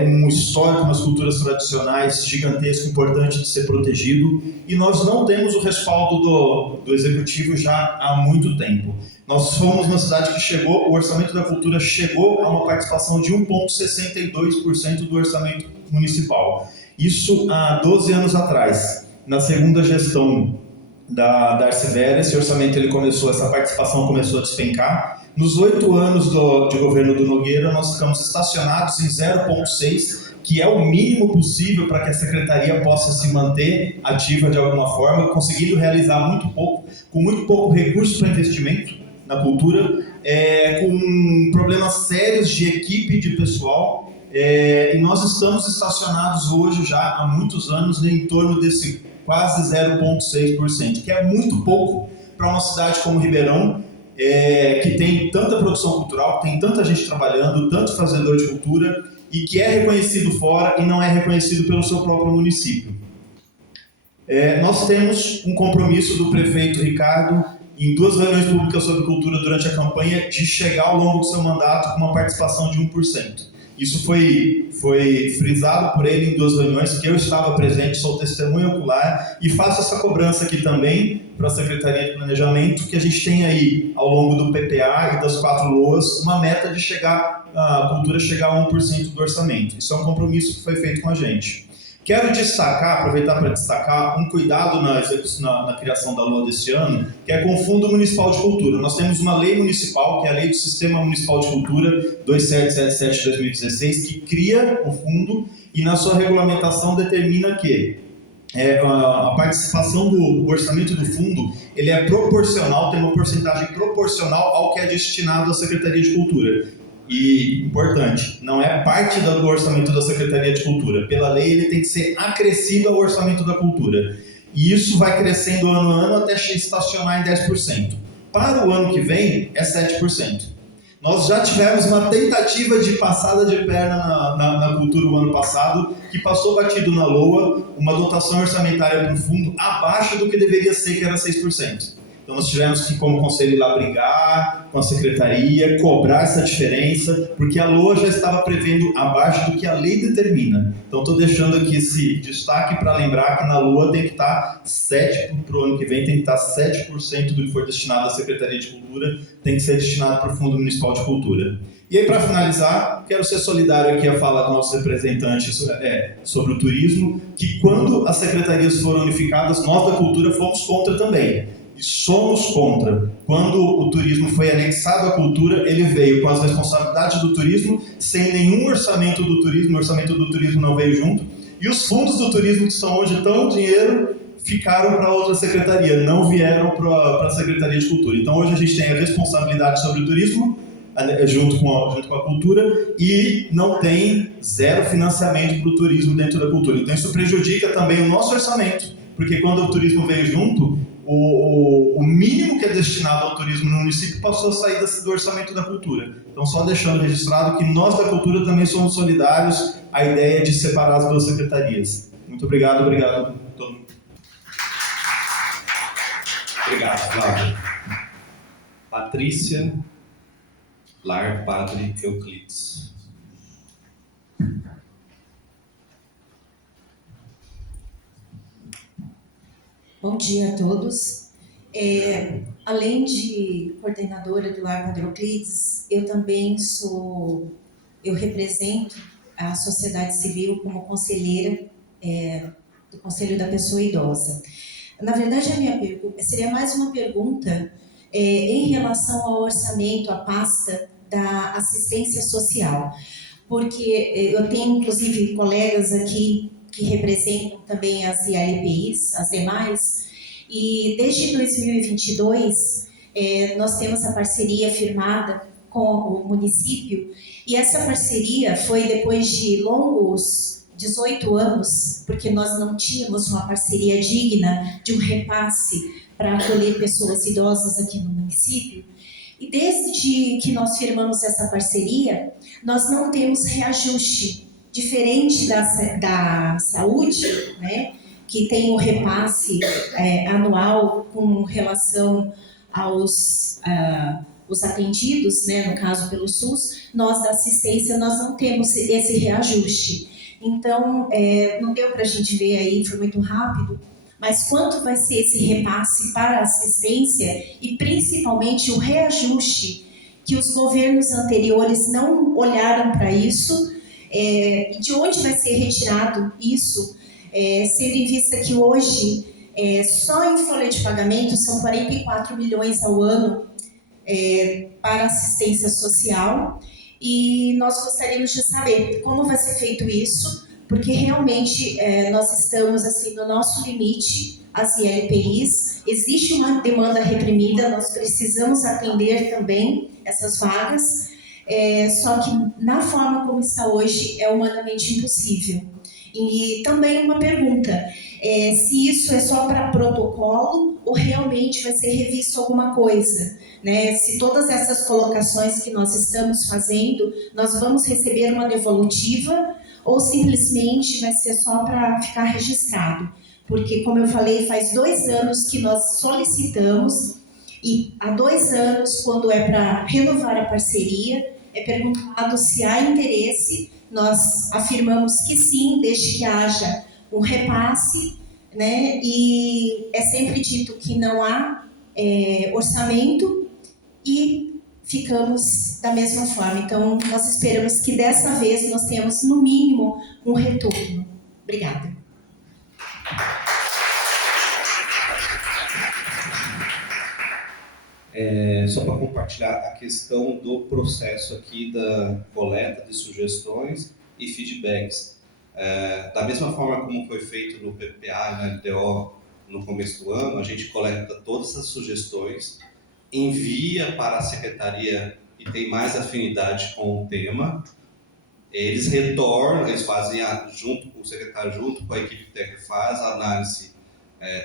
um histórico nas culturas tradicionais gigantesco, importante de ser protegido, e nós não temos o respaldo do Executivo já há muito tempo. Nós fomos uma cidade que o orçamento da cultura chegou a uma participação de 1,62% do orçamento municipal. Isso há 12 anos atrás. Na segunda gestão da Darcy Vera, esse orçamento essa participação começou a despencar. Nos 8 anos de governo do Nogueira, nós ficamos estacionados em 0,6%, que é o mínimo possível para que a Secretaria possa se manter ativa de alguma forma, conseguindo realizar muito pouco, com muito pouco recurso para investimento na cultura, com problemas sérios de equipe de pessoal, e nós estamos estacionados hoje já há muitos anos em torno desse quase 0,6%, que é muito pouco para uma cidade como Ribeirão, que tem tanta produção cultural, que tem tanta gente trabalhando, tanto fazedor de cultura, e que é reconhecido fora e não é reconhecido pelo seu próprio município. Nós temos um compromisso do prefeito Ricardo, em 2 reuniões públicas sobre cultura durante a campanha, de chegar ao longo do seu mandato com uma participação de 1%. Isso foi frisado por ele em 2 reuniões, que eu estava presente, sou testemunha ocular, e faço essa cobrança aqui também para a Secretaria de Planejamento, que a gente tem aí, ao longo do PPA e das 4 LOAs, uma meta de a cultura chegar a 1% do orçamento. Isso é um compromisso que foi feito com a gente. Quero aproveitar para destacar um cuidado na criação da LOA deste ano, que é com o Fundo Municipal de Cultura. Nós temos uma lei municipal, que é a Lei do Sistema Municipal de Cultura 2777 de 2016, que cria o fundo e na sua regulamentação determina que a participação do orçamento do fundo ele é proporcional, tem uma porcentagem proporcional ao que é destinado à Secretaria de Cultura. E, importante, não é parte do orçamento da Secretaria de Cultura. Pela lei, ele tem que ser acrescido ao orçamento da cultura. E isso vai crescendo ano a ano até estacionar em 10%. Para o ano que vem, é 7%. Nós já tivemos uma tentativa de passada de perna na cultura o ano passado, que passou batido na LOA, uma dotação orçamentária para o fundo abaixo do que deveria ser, que era 6%. Então nós tivemos que, como conselho, ir lá brigar com a secretaria, cobrar essa diferença, porque a LOA já estava prevendo abaixo do que a lei determina. Então estou deixando aqui esse destaque para lembrar que na LOA tem que estar 7%, para o ano que vem tem que estar 7% do que for destinado à Secretaria de Cultura, tem que ser destinado para o Fundo Municipal de Cultura. E aí, para finalizar, quero ser solidário aqui à fala dos nossos representantes sobre o turismo, que quando as secretarias foram unificadas, nós da cultura fomos contra também. E somos contra. Quando o turismo foi anexado à cultura, ele veio com as responsabilidades do turismo, sem nenhum orçamento do turismo, o orçamento do turismo não veio junto, e os fundos do turismo, que são onde estão o dinheiro, ficaram para outra secretaria, não vieram para a Secretaria de Cultura. Então hoje a gente tem a responsabilidade sobre o turismo, junto com a cultura, e não tem zero financiamento para o turismo dentro da cultura. Então isso prejudica também o nosso orçamento, porque quando o turismo veio junto, o mínimo que é destinado ao turismo no município passou a sair do orçamento da cultura. Então, só deixando registrado que nós da cultura também somos solidários à ideia de separar as 2 secretarias. Muito obrigado a todo mundo. Obrigado, Flávio. Patrícia Lar Padre Euclides. Bom dia a todos. Além de coordenadora do Lar Padre Euclides, eu represento a sociedade civil como conselheira do Conselho da Pessoa Idosa. Na verdade, a minha pergunta seria mais uma pergunta em relação ao orçamento, à pasta da assistência social, porque eu tenho, inclusive, colegas aqui que representam também as ILPIs, as demais, e desde 2022 nós temos a parceria firmada com o município, e essa parceria foi depois de longos 18 anos, porque nós não tínhamos uma parceria digna de um repasse para acolher pessoas idosas aqui no município. E desde que nós firmamos essa parceria, nós não temos reajuste, diferente da saúde, né, que tem o repasse anual com relação aos os atendidos, né, no caso pelo SUS. Nós da assistência, nós não temos esse reajuste. Então, não deu para a gente ver aí, foi muito rápido, mas quanto vai ser esse repasse para a assistência e principalmente o reajuste que os governos anteriores não olharam para isso, de onde vai ser retirado isso, sendo em vista que hoje, só em folha de pagamento, são 44 milhões ao ano para assistência social, e nós gostaríamos de saber como vai ser feito isso, porque realmente nós estamos assim, no nosso limite, as ILPIs, existe uma demanda reprimida, nós precisamos atender também essas vagas, só que na forma como está hoje é humanamente impossível. E também uma pergunta, se isso é só para protocolo ou realmente vai ser revisto alguma coisa, né? Se todas essas colocações que nós estamos fazendo, nós vamos receber uma devolutiva ou simplesmente vai ser só para ficar registrado? Porque, como eu falei, faz 2 anos que nós solicitamos e há 2 anos, quando é para renovar a parceria, é perguntado se há interesse. Nós afirmamos que sim, desde que haja um repasse, né? E é sempre dito que não há orçamento e ficamos da mesma forma. Então, nós esperamos que dessa vez nós tenhamos, no mínimo, um retorno. Obrigada. Só para compartilhar a questão do processo aqui da coleta de sugestões e feedbacks. Da mesma forma como foi feito no PPA e na LDO no começo do ano, a gente coleta todas as sugestões, envia para a secretaria que tem mais afinidade com o tema, eles retornam, eles fazem o secretário junto com a equipe técnica faz a análise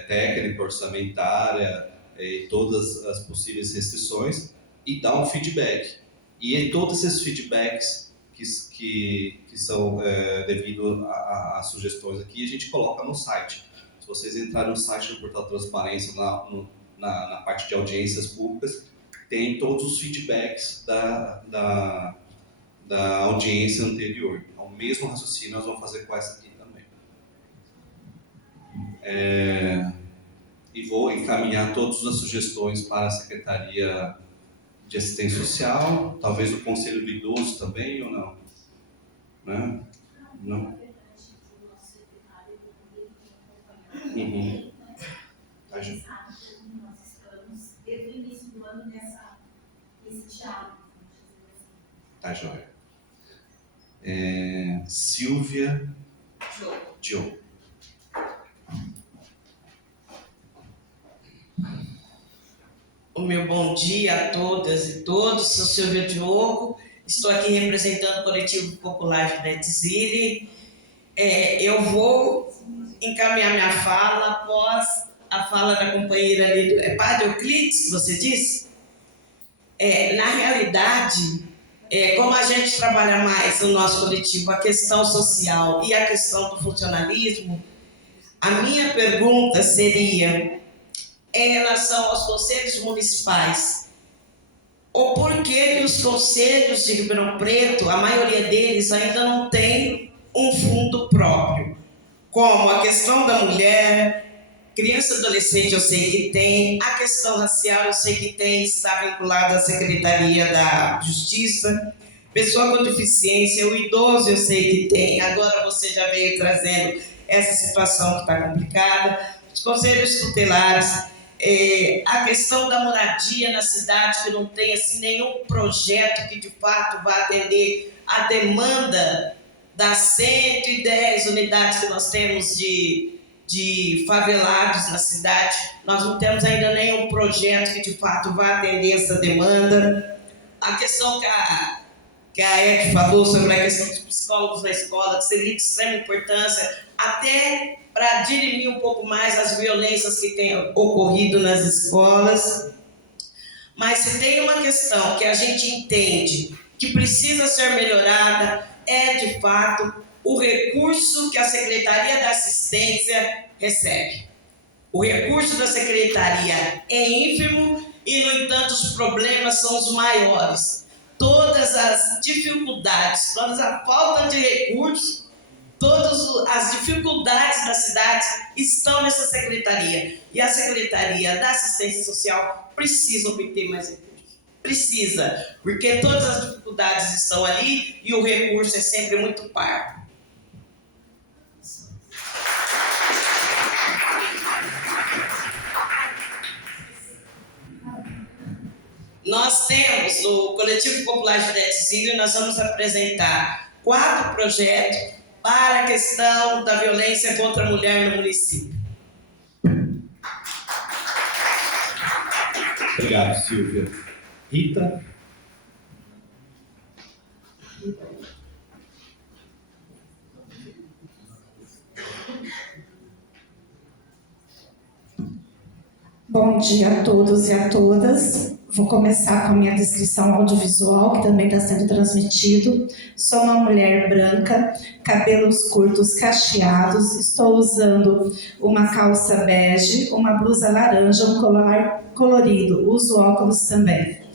técnica, orçamentária, e todas as possíveis restrições e dá um feedback. E todos esses feedbacks que são devido a sugestões aqui, a gente coloca no site. Se vocês entrarem no site do Portal Transparência, na parte de audiências públicas, tem todos os feedbacks da audiência anterior. Então, o mesmo raciocínio nós vamos fazer com essa aqui também. E vou encaminhar todas as sugestões para a Secretaria de Assistência Social, talvez o Conselho do Idoso também, ou não? Né? Não? Uhum. Tá, Nós estamos desde o início do ano nesse diálogo. Tá, joia. Silvia Diogo. O meu bom dia a todas e todos, sou Silvia Diogo, estou aqui representando o Coletivo Popular Juliette Zilli. Eu vou encaminhar minha fala após a fala da companheira ali, Padre Euclides, que você disse. Na realidade, como a gente trabalha mais no nosso coletivo a questão social e a questão do funcionalismo, a minha pergunta seria, em relação aos conselhos municipais, o porquê que os conselhos de Ribeirão Preto, a maioria deles ainda não tem um fundo próprio, como a questão da mulher, Criança e adolescente eu sei que tem, a questão racial eu sei que tem, está vinculada à Secretaria da Justiça, pessoa com deficiência, o idoso eu sei que tem, agora você já veio trazendo essa situação que está complicada, os conselhos tutelares, a questão da moradia na cidade, que não tem assim, nenhum projeto que de fato vá atender a demanda das 110 unidades que nós temos de favelados na cidade. Nós não temos ainda nenhum projeto que de fato vá atender essa demanda. A questão que a Ed falou sobre a questão dos psicólogos na escola, que seria de extrema importância, até para dirimir um pouco mais as violências que têm ocorrido nas escolas. Mas se tem uma questão que a gente entende que precisa ser melhorada, é de fato o recurso que a Secretaria da Assistência recebe. O recurso da Secretaria é ínfimo e, no entanto, os problemas são os maiores. Todas as dificuldades, toda a falta de recursos, todas as dificuldades da cidade estão nessa secretaria. E a Secretaria da Assistência Social precisa obter mais recursos. Precisa, porque todas as dificuldades estão ali e o recurso é sempre muito parco. Nós temos, no Coletivo Popular de Detzílio, nós vamos apresentar 4 projetos para a questão da violência contra a mulher no município. Obrigado, Silvia. Rita? Bom dia a todos e a todas. Vou começar com a minha descrição audiovisual, que também está sendo transmitido. Sou uma mulher branca, cabelos curtos cacheados, estou usando uma calça bege, uma blusa laranja, um colar colorido, uso óculos também.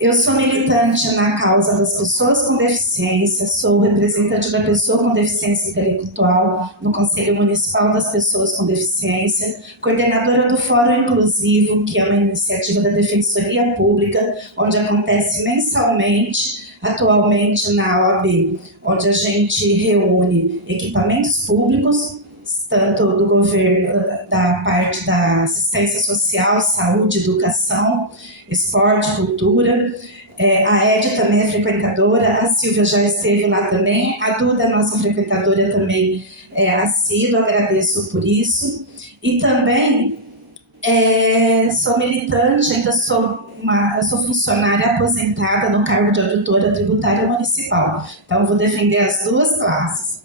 Eu sou militante na causa das pessoas com deficiência, sou representante da pessoa com deficiência intelectual no Conselho Municipal das Pessoas com Deficiência, coordenadora do Fórum Inclusivo, que é uma iniciativa da Defensoria Pública, onde acontece mensalmente, atualmente na OAB, onde a gente reúne equipamentos públicos, tanto do governo, da parte da assistência social, saúde, educação, esporte, cultura. A Ed também é frequentadora, a Silvia já esteve lá também, a Duda, nossa frequentadora, também é assídua, agradeço por isso. E também sou militante, ainda sou funcionária aposentada no cargo de auditora tributária municipal. Então, vou defender as duas classes.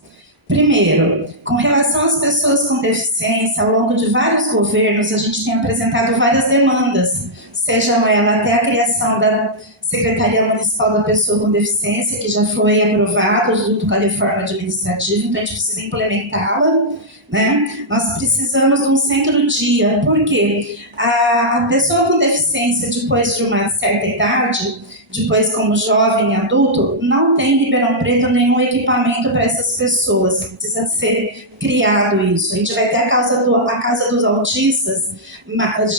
Primeiro, com relação às pessoas com deficiência, ao longo de vários governos, a gente tem apresentado várias demandas, sejam elas até a criação da Secretaria Municipal da Pessoa com Deficiência, que já foi aprovado junto com a reforma administrativa, então a gente precisa implementá-la, né? Nós precisamos de um centro-dia, porque a pessoa com deficiência, depois de uma certa idade, depois como jovem e adulto, não tem em Ribeirão Preto nenhum equipamento para essas pessoas, precisa ser criado isso. A gente vai ter a Casa dos Autistas,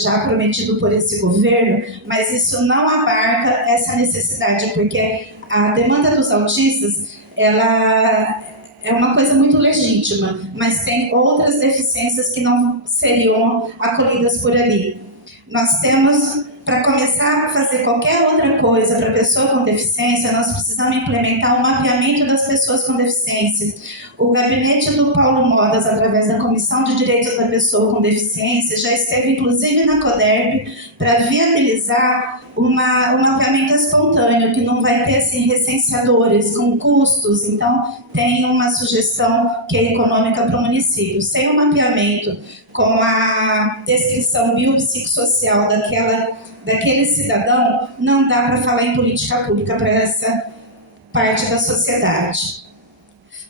já prometido por esse governo, mas isso não abarca essa necessidade, porque a demanda dos autistas, ela é uma coisa muito legítima, mas tem outras deficiências que não seriam acolhidas por ali. Nós temos, para começar a fazer qualquer outra coisa para a pessoa com deficiência, nós precisamos implementar o mapeamento das pessoas com deficiência. O gabinete do Paulo Modas, através da Comissão de Direitos da Pessoa com Deficiência, já esteve inclusive na CODERP para viabilizar um mapeamento espontâneo, que não vai ter assim, recenseadores com custos, então tem uma sugestão que é econômica para o município. Sem o mapeamento, com a descrição biopsicossocial daquele cidadão, não dá para falar em política pública para essa parte da sociedade.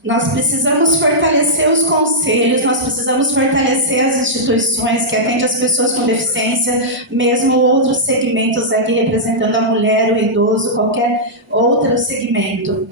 Nós precisamos fortalecer os conselhos, nós precisamos fortalecer as instituições que atendem as pessoas com deficiência, mesmo outros segmentos aqui representando a mulher, o idoso, qualquer outro segmento.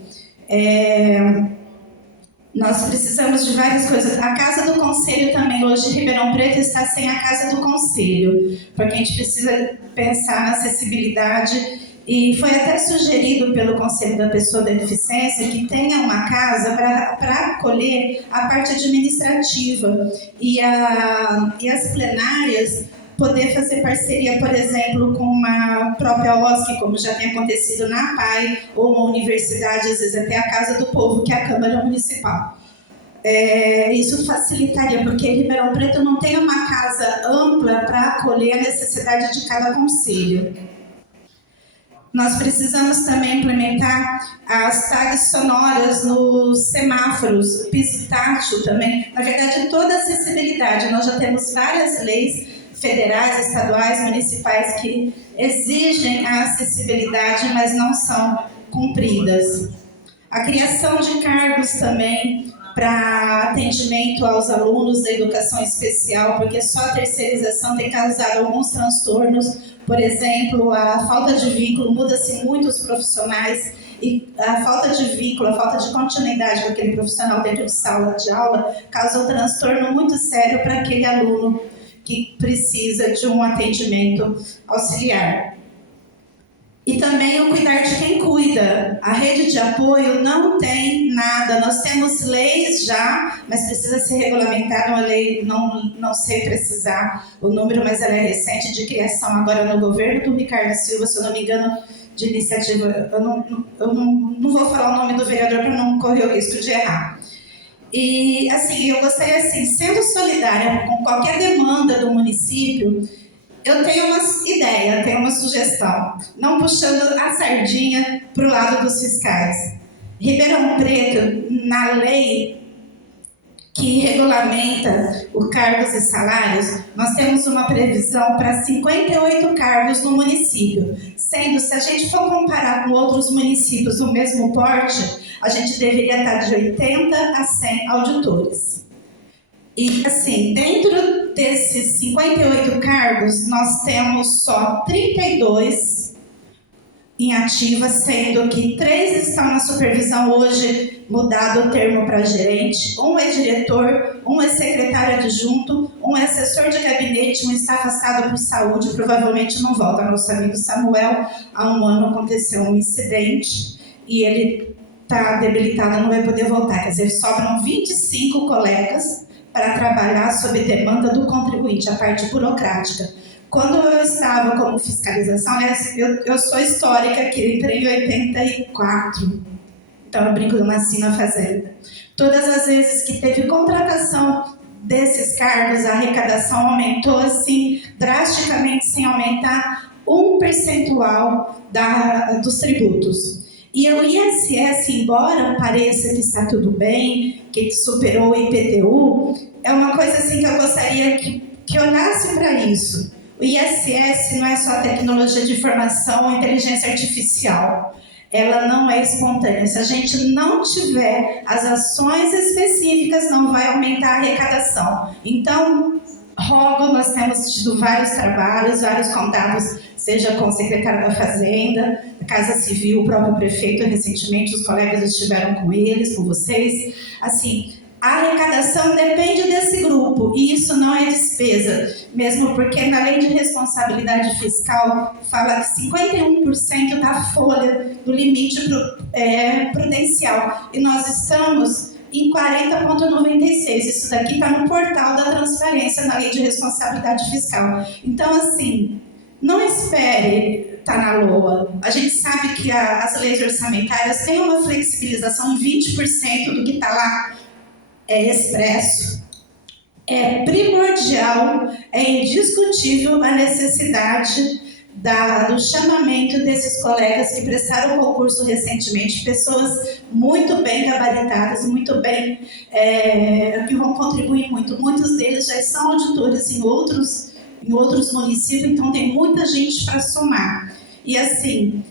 Nós precisamos de várias coisas. A Casa do Conselho também, hoje Ribeirão Preto está sem a Casa do Conselho, porque a gente precisa pensar na acessibilidade. E foi até sugerido pelo Conselho da Pessoa da Deficiência que tenha uma casa para acolher a parte administrativa e as plenárias, poder fazer parceria, por exemplo, com uma própria OSC, como já tem acontecido na APAI, ou uma universidade, às vezes até a Casa do Povo, que é a Câmara Municipal. Isso facilitaria, porque Ribeirão Preto não tem uma casa ampla para acolher a necessidade de cada concelho. Nós precisamos também implementar as tags sonoras nos semáforos, o piso tátil também. Na verdade, toda a acessibilidade. Nós já temos várias leis federais, estaduais, municipais que exigem a acessibilidade, mas não são cumpridas. A criação de cargos também para atendimento aos alunos da educação especial, porque só a terceirização tem causado alguns transtornos. Por exemplo, a falta de vínculo, muda-se muito os profissionais, e a falta de vínculo, a falta de continuidade com aquele profissional dentro de sala de aula causa um transtorno muito sério para aquele aluno que precisa de um atendimento auxiliar. E também o cuidar de quem cuida. A rede de apoio não tem nada. Nós temos leis já, mas precisa ser regulamentada. Uma lei, não sei precisar o número, mas ela é recente, de criação agora no governo do Ricardo Silva, se eu não me engano, de iniciativa. Eu não vou falar o nome do vereador para não correr o risco de errar. E, assim, eu gostaria, assim, sendo solidária com qualquer demanda do município, eu tenho uma ideia, tenho uma sugestão, não puxando a sardinha para o lado dos fiscais. Ribeirão Preto, na lei que regulamenta os cargos e salários, nós temos uma previsão para 58 cargos no município, sendo, se a gente for comparar com outros municípios do mesmo porte, a gente deveria estar de 80 a 100 auditores. E, assim, dentro desses 58 cargos, nós temos só 32 em ativa, sendo que 3 estão na supervisão hoje, mudado o termo para gerente, um é diretor, um é secretário adjunto, um é assessor de gabinete, um está afastado por saúde, provavelmente não volta. Nosso amigo Samuel, há um ano aconteceu um incidente e ele está debilitado, não vai poder voltar. Quer dizer, sobram 25 colegas para trabalhar sob demanda do contribuinte, a parte burocrática. Quando eu estava como fiscalização, eu sou histórica, que entrei em 84, então eu brinco, eu nasci na fazenda. Todas as vezes que teve contratação desses cargos, a arrecadação aumentou assim, drasticamente, sem aumentar um percentual dos tributos. E o ISS, embora pareça que está tudo bem, que superou o IPTU, é uma coisa assim que eu gostaria que olhasse para isso. O ISS não é só tecnologia de informação ou inteligência artificial. Ela não é espontânea. Se a gente não tiver as ações específicas, não vai aumentar a arrecadação. Então, nós temos tido vários trabalhos, vários contatos, seja com o secretário da Fazenda, Casa Civil, o próprio prefeito, recentemente os colegas estiveram com eles, com vocês. Assim, a arrecadação depende desse grupo, e isso não é despesa, mesmo porque na lei de responsabilidade fiscal fala que 51% da folha do limite prudencial, e nós estamos em 40,96. Isso daqui está no portal da transparência na lei de responsabilidade fiscal. Então, assim, não espere estar na LOA. A gente sabe que as leis orçamentárias têm uma flexibilização em 20% do que está lá expresso. É primordial, é indiscutível a necessidade do chamamento desses colegas que prestaram concurso recentemente, pessoas muito bem gabaritadas, muito bem, que vão contribuir muito. Muitos deles já são auditores em outros municípios, então tem muita gente para somar. E assim,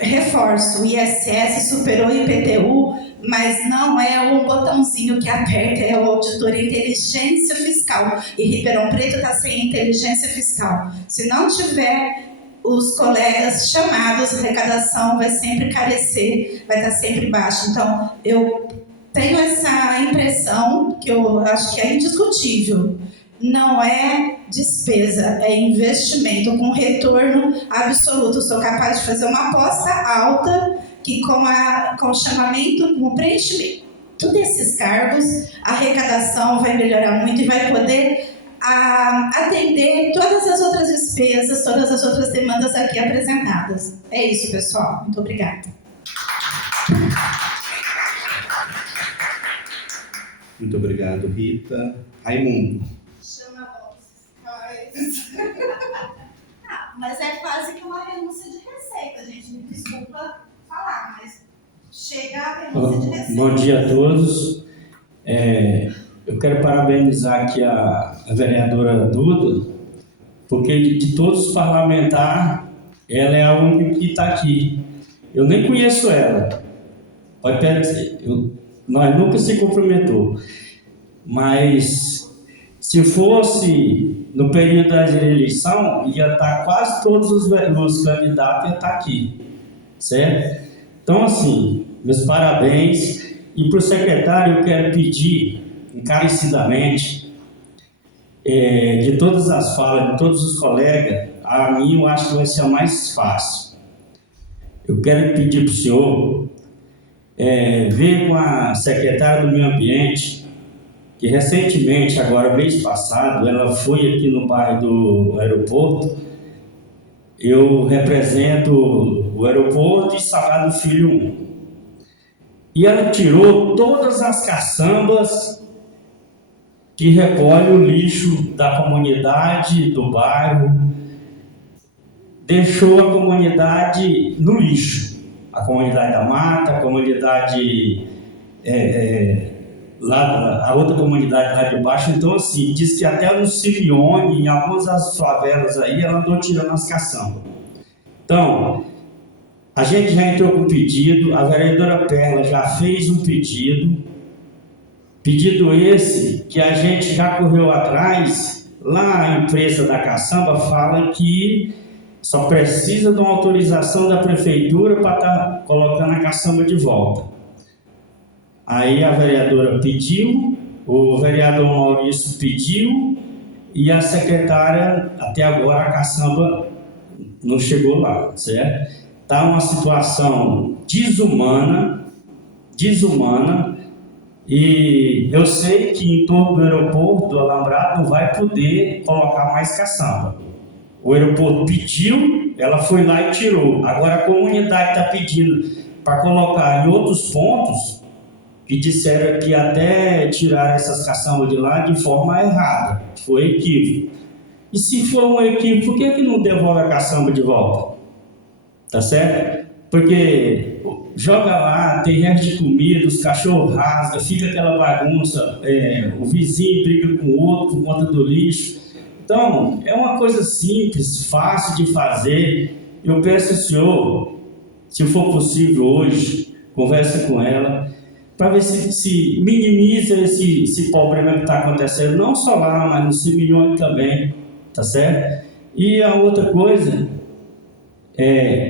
reforço, o ISS superou o IPTU, mas não é um botãozinho que aperta, é o auditor inteligência fiscal. E Ribeirão Preto está sem inteligência fiscal. Se não tiver os colegas chamados, a arrecadação vai sempre carecer, vai estar sempre baixa. Então, eu tenho essa impressão, que eu acho que é indiscutível. Não é despesa, é investimento com retorno absoluto. Sou capaz de fazer uma aposta alta que com o chamamento, com o preenchimento desses cargos, a arrecadação vai melhorar muito e vai poder atender todas as outras despesas, todas as outras demandas aqui apresentadas. É isso, pessoal. Muito obrigada. Muito obrigado, Rita. Raimundo. Chama mas é quase que uma renúncia de receita, gente. Me desculpa falar, mas chega a renúncia de receita. Bom dia a todos. Eu quero parabenizar aqui a vereadora Duda, porque de todos os parlamentares, ela é a única que está aqui. Eu nem conheço ela. Nós nunca se cumprimentou. Mas se fosse no período da eleição, ia estar quase todos os candidatos iam estar aqui, certo? Então, assim, meus parabéns. E para o secretário eu quero pedir encarecidamente, de todas as falas de todos os colegas, a mim eu acho que vai ser a mais fácil. Eu quero pedir para o senhor ver com a secretária do Meio Ambiente, que recentemente, agora mês passado, ela foi aqui no bairro do aeroporto. Eu represento o aeroporto e Salgado Filho 1. E ela tirou todas as caçambas que recolhem o lixo da comunidade, do bairro, deixou a comunidade no lixo. A comunidade da Mata, a comunidade a outra comunidade lá de baixo. Então, assim, diz que até no Simeone, em algumas das favelas aí, ela andou tirando as caçambas. Então, a gente já entrou com pedido, a vereadora Perla já fez um pedido esse que a gente já correu atrás. Lá a empresa da caçamba fala que só precisa de uma autorização da prefeitura para estar colocando a caçamba de volta. Aí a vereadora pediu, o vereador Maurício pediu e a secretária, até agora a caçamba não chegou lá, certo? Está uma situação desumana, e eu sei que em torno do aeroporto do Alambrado não vai poder colocar mais caçamba. O aeroporto pediu, ela foi lá e tirou. Agora a comunidade está pedindo para colocar em outros pontos, que disseram que até tirar essas caçambas de lá de forma errada. Foi equívoco. E se for um equívoco, por que não devolve a caçamba de volta? Tá certo? Porque joga lá, tem resto de comida, os cachorros rasgam, fica aquela bagunça, o vizinho briga com o outro por conta do lixo. Então, é uma coisa simples, fácil de fazer. Eu peço ao senhor, se for possível hoje, conversa com ela, para ver se minimiza esse problema que está acontecendo, não só lá, mas no Simeone também, tá certo? E a outra coisa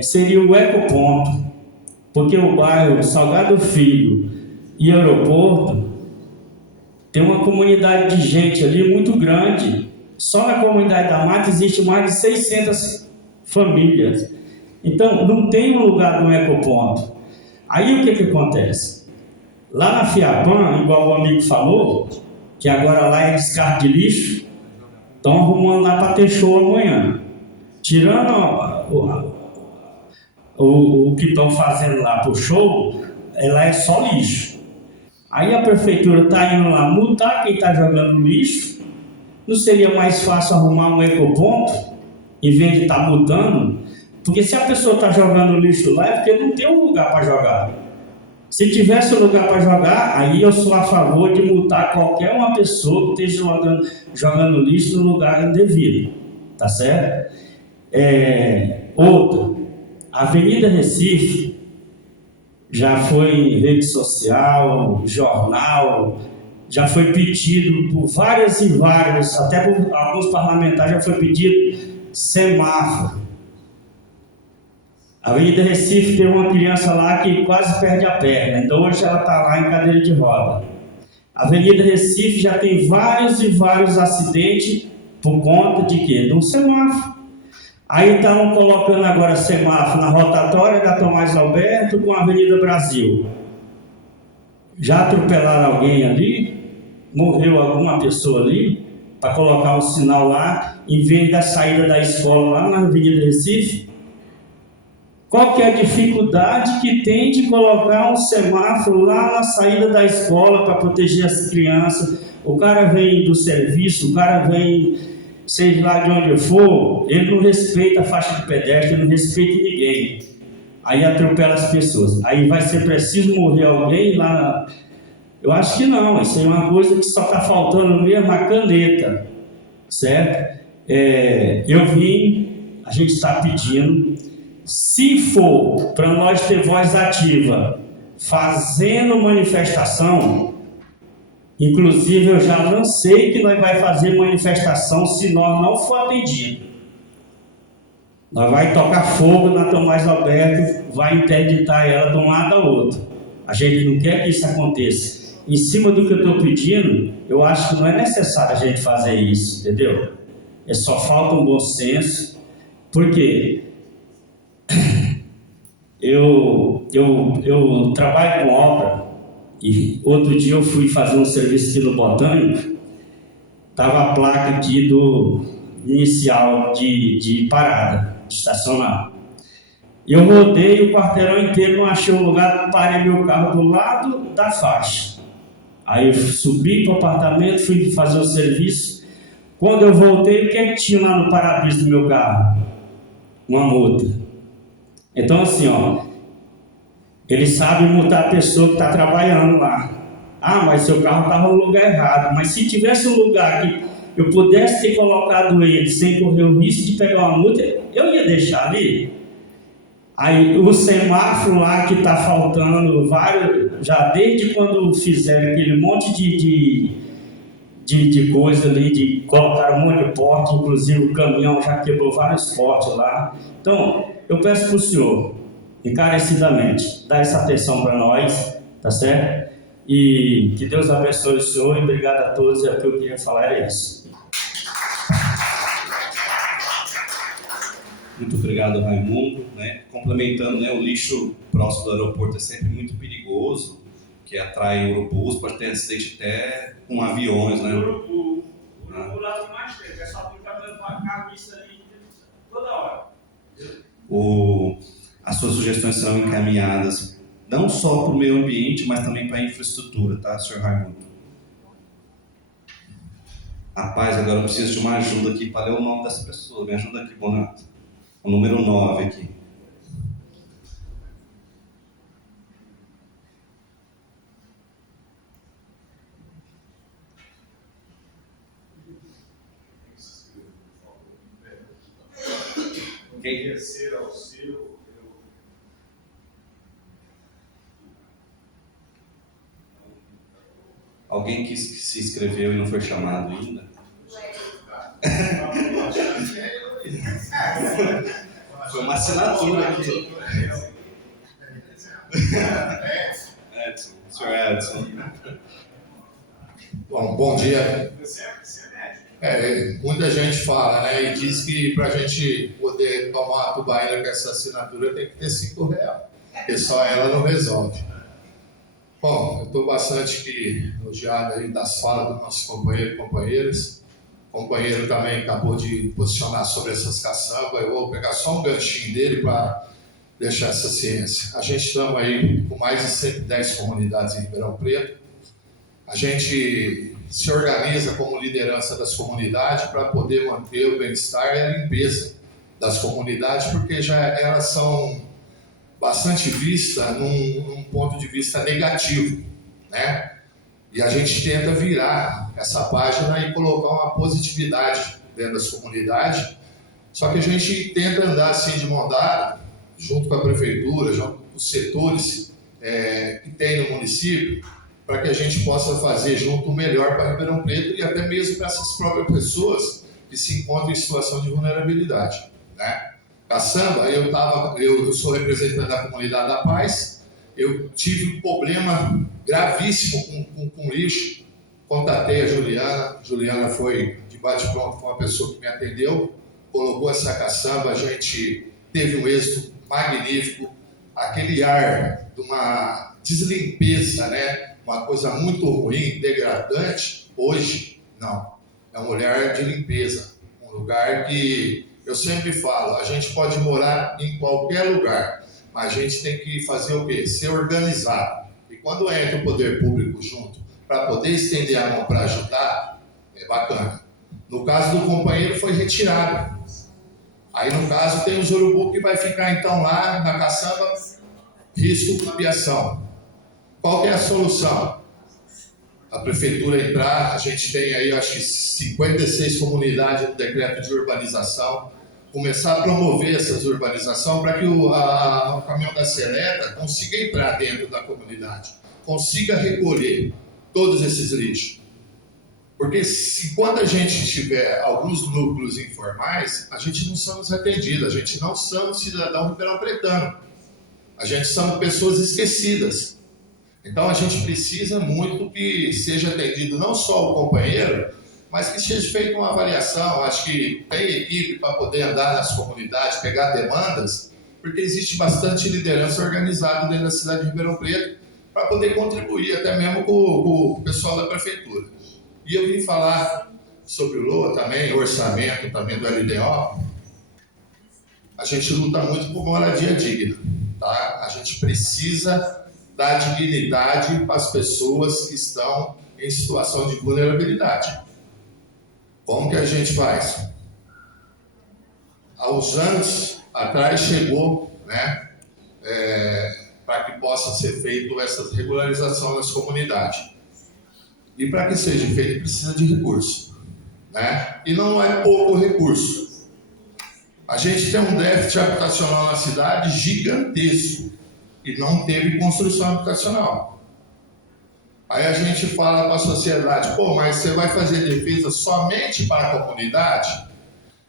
seria o ecoponto, porque o bairro Salgado Filho e Aeroporto tem uma comunidade de gente ali muito grande. Só na comunidade da Mata existe mais de 600 famílias. Então, não tem um lugar de um ecoponto. Aí o que acontece? Lá na Fiapan, igual o amigo falou, que agora lá é descarte de lixo, estão arrumando lá para ter show amanhã. Tirando o que estão fazendo lá para o show, lá é só lixo. Aí a prefeitura está indo lá multar quem está jogando lixo. Não seria mais fácil arrumar um ecoponto, em vez de estar multando? Porque se a pessoa está jogando lixo lá, é porque não tem um lugar para jogar. Se tivesse um lugar para jogar, aí eu sou a favor de multar qualquer uma pessoa que esteja jogando lixo no lugar indevido. Tá certo? Outra, a Avenida Recife já foi em rede social, jornal, já foi pedido por várias e várias, até por alguns parlamentares já foi pedido semáforo. A Avenida Recife tem uma criança lá que quase perde a perna, então hoje ela está lá em cadeira de roda. A Avenida Recife já tem vários e vários acidentes por conta de quê? De um semáforo. Aí estão colocando agora semáforo na rotatória da Tomás Alberto com a Avenida Brasil. Já atropelaram alguém ali, morreu alguma pessoa ali, para colocar um sinal lá, em vez da saída da escola lá na Avenida Recife. Qual que é a dificuldade que tem de colocar um semáforo lá na saída da escola para proteger as crianças? O cara vem do serviço, o cara vem, seja lá de onde for, ele não respeita a faixa de pedestre, ele não respeita ninguém. Aí atropela as pessoas. Aí vai ser preciso morrer alguém lá? Eu acho que não, isso é uma coisa que só está faltando mesmo a caneta, certo? A gente está pedindo, se for para nós ter voz ativa, fazendo manifestação, inclusive eu já lancei que nós vai fazer manifestação se nós não for atendido. Nós vai tocar fogo na Tomás Alberto, vai interditar ela de um lado ao outro. A gente não quer que isso aconteça. Em cima do que eu estou pedindo, eu acho que não é necessário a gente fazer isso, entendeu? Só falta um bom senso, porque eu trabalho com obra, e outro dia eu fui fazer um serviço aqui no Botânico, estava a placa aqui do inicial de parada, de estacionar. Eu rodei o quarteirão inteiro, não achei um lugar, parei meu carro do lado da faixa. Aí eu subi para o apartamento, fui fazer o serviço. Quando eu voltei, o que é que tinha lá no para-brisa do meu carro? Uma multa. Então assim, eles sabem multar a pessoa que está trabalhando lá. Ah, mas seu carro estava no lugar errado. Mas se tivesse um lugar que eu pudesse ter colocado ele sem correr o risco de pegar uma multa, eu ia deixar ali. Aí o semáforo lá que está faltando vários, já desde quando fizeram aquele monte de coisa ali, de colocar um monte de porte, inclusive o caminhão já quebrou vários portes lá. Então, eu peço para o senhor, encarecidamente, dar essa atenção para nós, tá certo? E que Deus abençoe o senhor e obrigado a todos, o que eu queria falar é isso. Muito obrigado, Raimundo. Complementando, o lixo próximo do aeroporto é sempre muito perigoso, que atrai urubus, pode ter acidente até com aviões, né? O urubu lá tem mais tempo, é só ficar dando carniça ali toda hora. As suas sugestões serão encaminhadas não só para o meio ambiente, mas também para a infraestrutura, tá, senhor Raimundo? Rapaz, agora eu preciso de uma ajuda aqui para ler o nome dessa pessoa. Me ajuda aqui, Bonato. O número 9 aqui. Quem? Terceiro ao seu. Alguém que se inscreveu e não foi chamado ainda? Foi uma assinatura aqui. Edson, senhor Edson. Bom dia. Muita gente fala, e diz que para a gente poder tomar a tubaína com essa assinatura tem que ter R$5, porque só ela não resolve. Bom, eu estou bastante elogiado aí das falas dos nossos companheiros e companheiras. O companheiro também acabou de posicionar sobre essas caçambas. Eu vou pegar só um ganchinho dele para deixar essa ciência. A gente estamos aí com mais de 110 comunidades em Ribeirão Preto. A gente se organiza como liderança das comunidades para poder manter o bem-estar e a limpeza das comunidades, porque já elas são bastante vistas num ponto de vista negativo, E a gente tenta virar essa página e colocar uma positividade dentro das comunidades, só que a gente tenta andar assim de mão dada, junto com a prefeitura, junto com os setores que tem no município, para que a gente possa fazer junto o melhor para Ribeirão Preto e até mesmo para essas próprias pessoas que se encontram em situação de vulnerabilidade, caçamba, eu sou representante da comunidade da Paz, eu tive um problema gravíssimo com lixo, contatei a Juliana foi de bate-pronto, foi uma pessoa que me atendeu, colocou essa caçamba, a gente teve um êxito magnífico, aquele ar de uma deslimpeza, né? Uma coisa muito ruim, degradante, hoje não, é um olhar de limpeza, um lugar que eu sempre falo, a gente pode morar em qualquer lugar, mas a gente tem que fazer o quê? Ser organizado, e quando entra o poder público junto, para poder estender a mão para ajudar, é bacana. No caso do companheiro foi retirado. Aí no caso tem o urubu que vai ficar então lá na caçamba, risco de ampliação. Qual que é a solução? A prefeitura entrar, a gente tem aí acho que 56 comunidades no decreto de urbanização, começar a promover essas urbanizações para que o caminhão da seleta consiga entrar dentro da comunidade, consiga recolher todos esses lixos. Porque quando a gente tiver alguns núcleos informais, a gente não somos atendidos, a gente não somos cidadão ribeirão-pretano. A gente somos pessoas esquecidas. Então a gente precisa muito que seja atendido não só o companheiro, mas que seja feita uma avaliação. Acho que tem equipe para poder andar nas comunidades, pegar demandas, porque existe bastante liderança organizada dentro da cidade de Ribeirão Preto para poder contribuir até mesmo com o pessoal da prefeitura. E eu vim falar sobre o LOA também, o orçamento também do LDO. A gente luta muito por moradia digna, tá? A gente precisa dar dignidade para as pessoas que estão em situação de vulnerabilidade. Como que a gente faz? Há uns anos atrás chegou, né, para que possa ser feita essa regularização das comunidades. E para que seja feito, precisa de recurso, né? E não é pouco recurso. A gente tem um déficit habitacional na cidade gigantesco e não teve construção habitacional. Aí a gente fala para a sociedade, pô, mas você vai fazer defesa somente para a comunidade?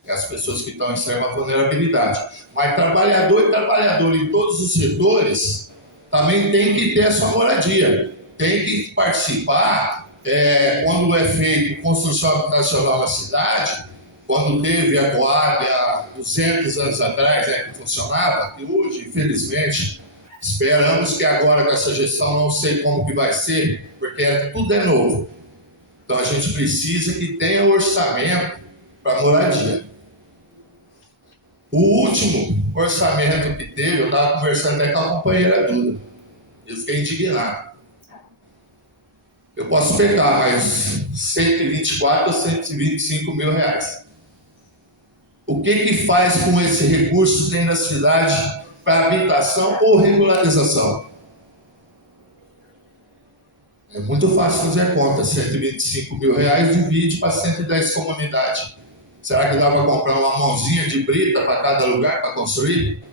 É as pessoas que estão em extrema vulnerabilidade. Mas trabalhador em todos os setores também tem que ter a sua moradia. Tem que participar. Quando é feito construção habitacional na cidade, quando teve a Coab há 200 anos atrás, que funcionava, e hoje, infelizmente, esperamos que agora com essa gestão, não sei como que vai ser, porque tudo é novo. Então a gente precisa que tenha orçamento para moradia. O último orçamento que teve, eu estava conversando até com a companheira Duda, eu fiquei indignado. Eu posso pegar mais 124 ou 125 mil reais. O que faz com esse recurso dentro da cidade para habitação ou regularização? É muito fácil fazer a conta. 125 mil reais divide para 110 comunidades. Será que dá para comprar uma mãozinha de brita para cada lugar para construir?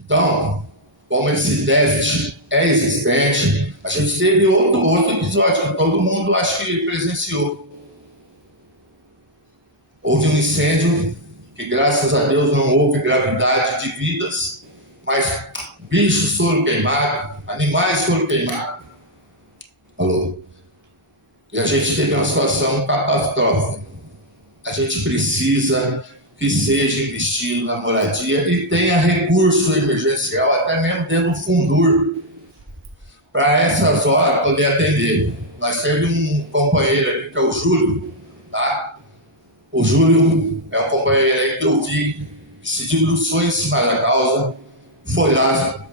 Então, como esse déficit é existente, a gente teve outro episódio que todo mundo acho que presenciou. Houve um incêndio que, graças a Deus, não houve gravidade de vidas, mas bichos foram queimados, animais foram queimados. Alô? E a gente teve uma situação catastrófica. A gente precisa que seja investido na moradia e tenha recurso emergencial, até mesmo dentro do Fundur, para essas horas poder atender. Nós temos um companheiro aqui que é o Júlio, tá? O Júlio é um companheiro aí que eu vi, que se debruçou em cima da causa, foi lá,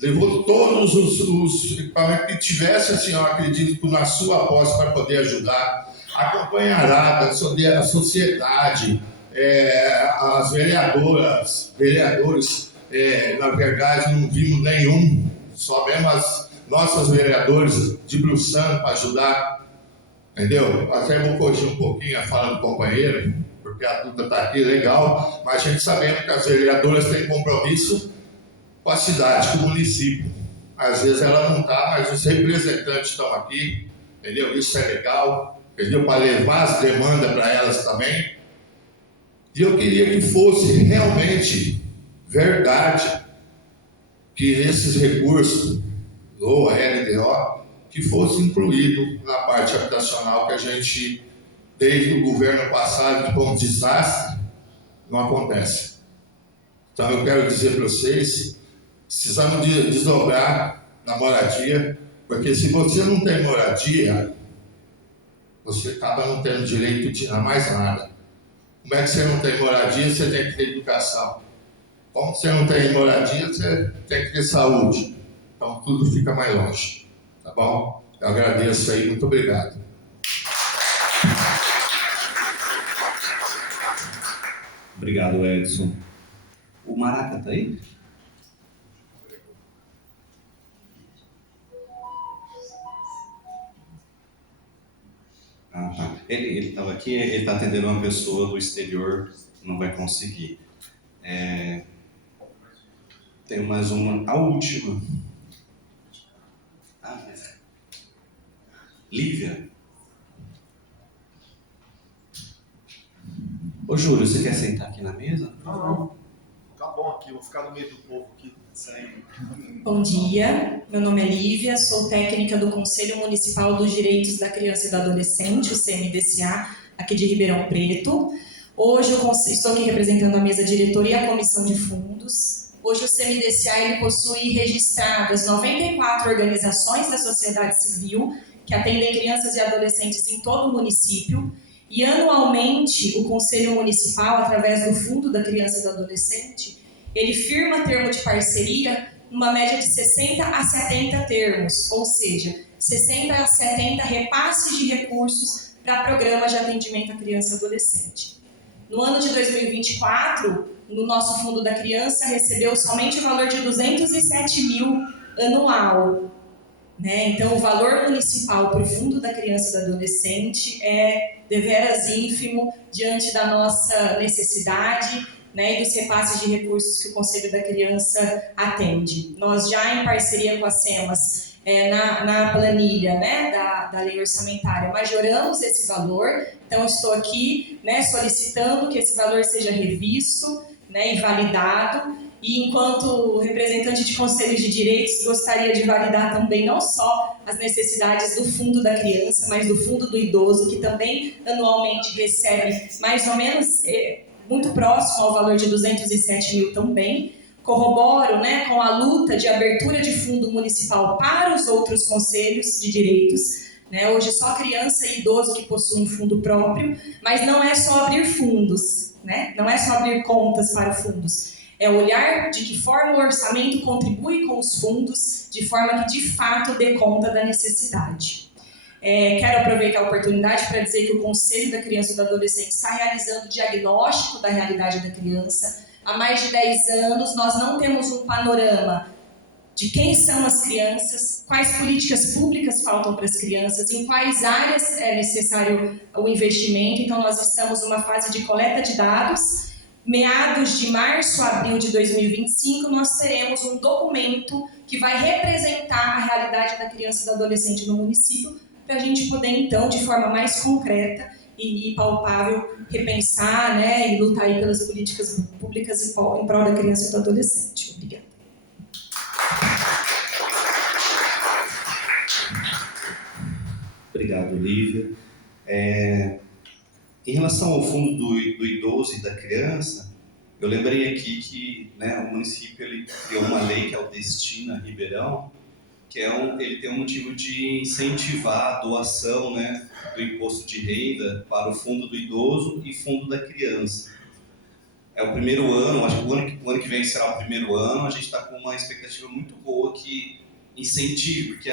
levou todos os equipamentos que tivesse, assim, eu acredito, na sua posse para poder ajudar, acompanhará a sociedade, as vereadores, na verdade não vimos nenhum, só mesmo as nossas vereadores debruçando para ajudar, entendeu? Até vou corrigir um pouquinho a fala do companheiro, porque a Duda está aqui, legal, mas a gente sabendo que as vereadoras têm compromisso com a cidade, com o município. Às vezes ela não está, mas os representantes estão aqui, entendeu? Isso é legal, entendeu? Para levar as demandas para elas também. E eu queria que fosse realmente verdade que esses recursos do LDO que fosse incluído na parte habitacional que a gente, desde o governo passado, que foi um desastre, não acontece. Então eu quero dizer para vocês, precisamos desdobrar na moradia, porque se você não tem moradia, você acaba não tendo direito a mais nada. Como é que você não tem moradia, você tem que ter educação? Como você não tem moradia, você tem que ter saúde. Então tudo fica mais longe. Tá bom? Eu agradeço aí, muito obrigado. Obrigado, Edson. O Maraca tá aí? Ah, tá. Ele estava aqui, ele está atendendo uma pessoa do exterior, não vai conseguir. Tem mais uma, a última. Lívia. Ô Júlio, você quer sentar aqui na mesa? Não. Tá bom aqui, vou ficar no meio do povo aqui. Bom dia, meu nome é Lívia, sou técnica do Conselho Municipal dos Direitos da Criança e do Adolescente, o CMDCA, aqui de Ribeirão Preto. Hoje eu estou aqui representando a mesa diretora e a comissão de fundos. Hoje o CMDCA ele possui registradas 94 organizações da sociedade civil que atendem crianças e adolescentes em todo o município. E anualmente o Conselho Municipal, através do Fundo da Criança e do Adolescente, ele firma termo de parceria numa média de 60 a 70 termos, ou seja, 60 a 70 repasses de recursos para programas de atendimento à criança e adolescente. No ano de 2024, no nosso Fundo da Criança, recebeu somente o valor de 207 mil anual. Então, o valor municipal para o Fundo da Criança e do Adolescente é deveras ínfimo diante da nossa necessidade, e dos repasses de recursos que o Conselho da Criança atende. Nós já, em parceria com a SEMAS, na planilha da lei orçamentária, majoramos esse valor. Então, estou aqui solicitando que esse valor seja revisto e validado. E, enquanto representante de conselhos de direitos, gostaria de validar também não só as necessidades do Fundo da Criança, mas do Fundo do Idoso, que também anualmente recebe mais ou menos muito próximo ao valor de 207 mil também. Corroboro com a luta de abertura de fundo municipal para os outros conselhos de direitos. Hoje só criança e idoso que possuem fundo próprio, mas não é só abrir fundos, não é só abrir contas para fundos. É olhar de que forma o orçamento contribui com os fundos, de forma que de fato dê conta da necessidade. Quero aproveitar a oportunidade para dizer que o Conselho da Criança e do Adolescente está realizando o diagnóstico da realidade da criança. Há mais de 10 anos nós não temos um panorama de quem são as crianças, quais políticas públicas faltam para as crianças, em quais áreas é necessário o investimento. Então nós estamos numa fase de coleta de dados. Meados de março a abril de 2025, nós teremos um documento que vai representar a realidade da criança e do adolescente no município, para a gente poder, então, de forma mais concreta e palpável, repensar e lutar aí pelas políticas públicas em prol da criança e do adolescente. Obrigada. Obrigado, Lívia. Em relação ao fundo do idoso e da criança, eu lembrei aqui que o município ele criou uma lei que é o Destina Ribeirão, que ele tem um motivo de incentivar a doação do imposto de renda para o fundo do idoso e fundo da criança. É o primeiro ano, acho que o ano que vem será o primeiro ano, a gente está com uma expectativa muito boa que incentive, porque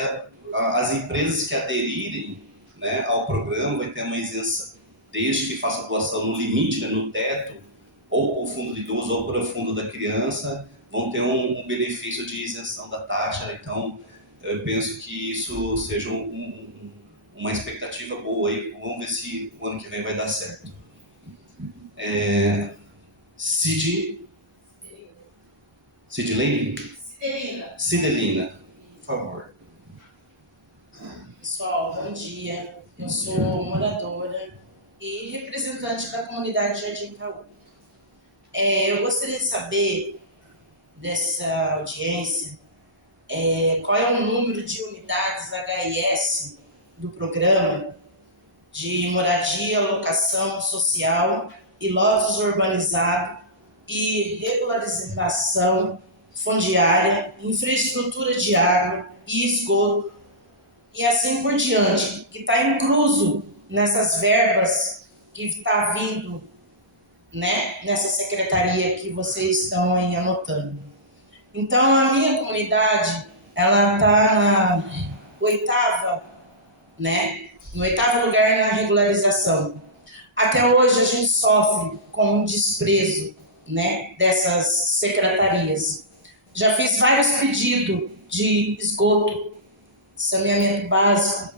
as empresas que aderirem ao programa vai ter uma isenção, desde que faça a doação no limite, no teto, ou para o fundo do idoso ou para o fundo da criança, vão ter um benefício de isenção da taxa. Então, eu penso que isso seja uma expectativa boa aí. Vamos ver se o ano que vem vai dar certo. Cidelina, por favor. Pessoal, bom dia. Eu sou moradora e representante da comunidade Jardim Itaú. Eu gostaria de saber dessa audiência qual é o número de unidades HIS do programa de moradia, locação social e lotes urbanizados e regularização fundiária, infraestrutura de água e esgoto e assim por diante, que está incluso nessas verbas que está vindo, né, nessa secretaria que vocês estão aí anotando. Então, a minha comunidade, ela está na oitava, né, no 8º lugar na regularização. Até hoje a gente sofre com um desprezo, né, dessas secretarias. Já fiz vários pedidos de esgoto, saneamento básico.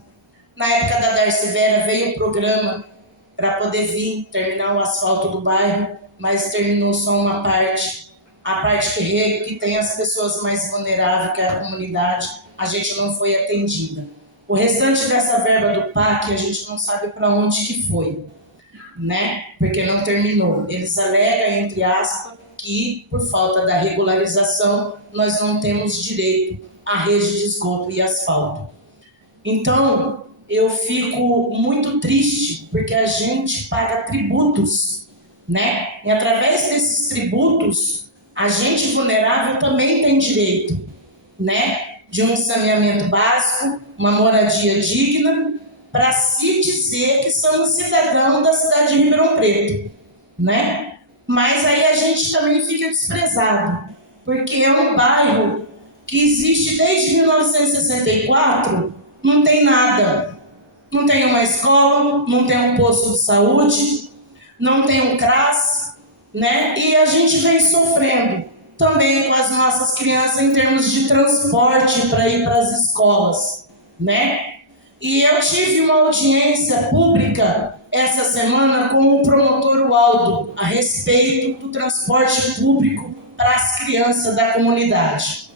Na época da Darcy Vera veio o programa para poder vir terminar o asfalto do bairro, mas terminou só uma parte. A parte que tem as pessoas mais vulneráveis, que é a comunidade, a gente não foi atendida. O restante dessa verba do PAC, a gente não sabe para onde que foi, né? Porque não terminou. Eles alegam, entre aspas, que por falta da regularização, nós não temos direito à rede de esgoto e asfalto. Então, eu fico muito triste, porque a gente paga tributos, né? E através desses tributos, a gente vulnerável também tem direito, né? De um saneamento básico, uma moradia digna, para se dizer que somos cidadãos da cidade de Ribeirão Preto, né? Mas aí a gente também fica desprezado, porque é um bairro que existe desde 1964, não tem nada. Não tem uma escola, não tem um posto de saúde, não tem um CRAS, né? E a gente vem sofrendo também com as nossas crianças em termos de transporte para ir para as escolas, né? E eu tive uma audiência pública essa semana com o promotor Waldo a respeito do transporte público para as crianças da comunidade.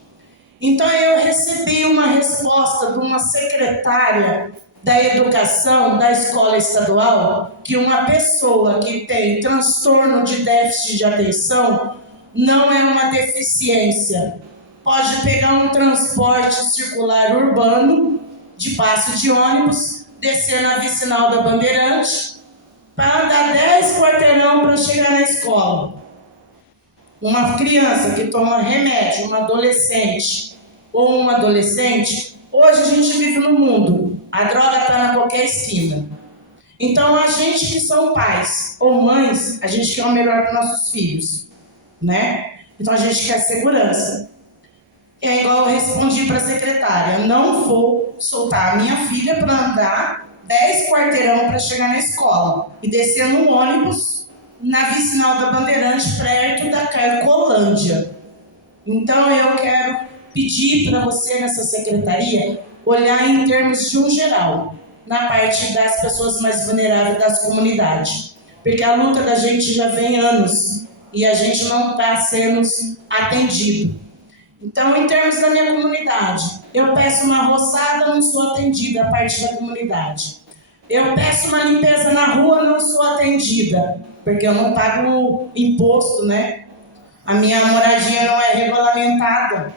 Então eu recebi uma resposta de uma secretária da educação da escola estadual que uma pessoa que tem transtorno de déficit de atenção não é uma deficiência. Pode pegar um transporte circular urbano de passo de ônibus, descer na vicinal da Bandeirante, para andar 10 quarteirão para chegar na escola. Uma criança que toma remédio, uma adolescente ou um adolescente, hoje a gente vive no mundo, a droga está na qualquer esquina. Então a gente que são pais ou mães, a gente quer o melhor para nossos filhos, né? Então a gente quer segurança. É igual eu respondi para a secretária, não vou soltar a minha filha para andar 10 quarteirão para chegar na escola e descer no ônibus na vicinal da Bandeirante, perto da Carcolândia. Então eu quero pedir para você nessa secretaria olhar em termos de um geral, na parte das pessoas mais vulneráveis das comunidades. Porque a luta da gente já vem anos e a gente não está sendo atendido. Então, em termos da minha comunidade, eu peço uma roçada, não sou atendida, a parte da comunidade. Eu peço uma limpeza na rua, não sou atendida, porque eu não pago imposto, né? A minha moradia não é regulamentada,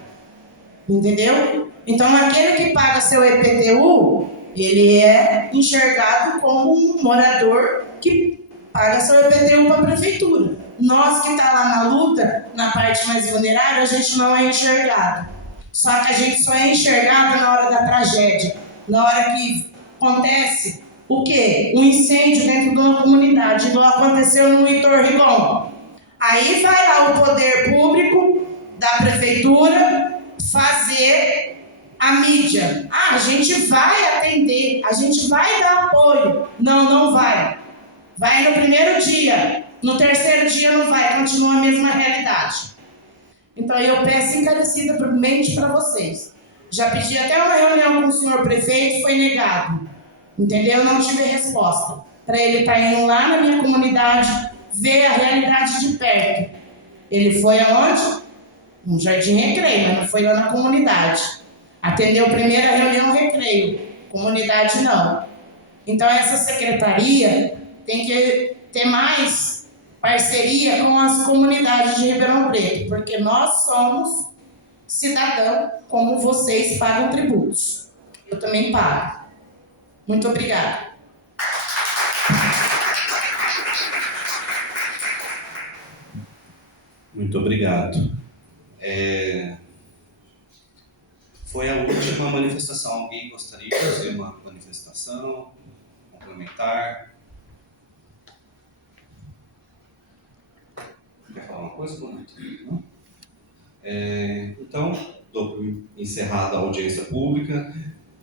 entendeu? Então, aquele que paga seu IPTU, ele é enxergado como um morador que paga seu IPTU para a prefeitura. Nós que está lá na luta, na parte mais vulnerável, a gente não é enxergado. Só que a gente só é enxergado na hora da tragédia. Na hora que acontece o quê? Um incêndio dentro de uma comunidade, igual aconteceu no Heitor Rigon. Aí vai lá o poder público da prefeitura fazer a mídia. Ah, a gente vai atender, a gente vai dar apoio. Não, não vai. Vai no primeiro dia. No terceiro dia não vai, continua a mesma realidade. Então eu peço encarecidamente para vocês. Já pedi até uma reunião com o senhor prefeito, foi negado. Entendeu? Não tive resposta. Para ele estar indo lá na minha comunidade, ver a realidade de perto. Ele foi aonde? No Jardim Recreio, mas não foi lá na comunidade. Atendeu primeiro a reunião Recreio, comunidade não. Então essa secretaria tem que ter mais parceria com as comunidades de Ribeirão Preto, porque nós somos cidadão, como vocês pagam tributos. Eu também pago. Muito obrigada. Muito obrigado. Foi a última manifestação. Alguém gostaria de fazer uma manifestação complementar? Quer falar uma coisa, Bonito? Não? Então, dou por encerrada a audiência pública.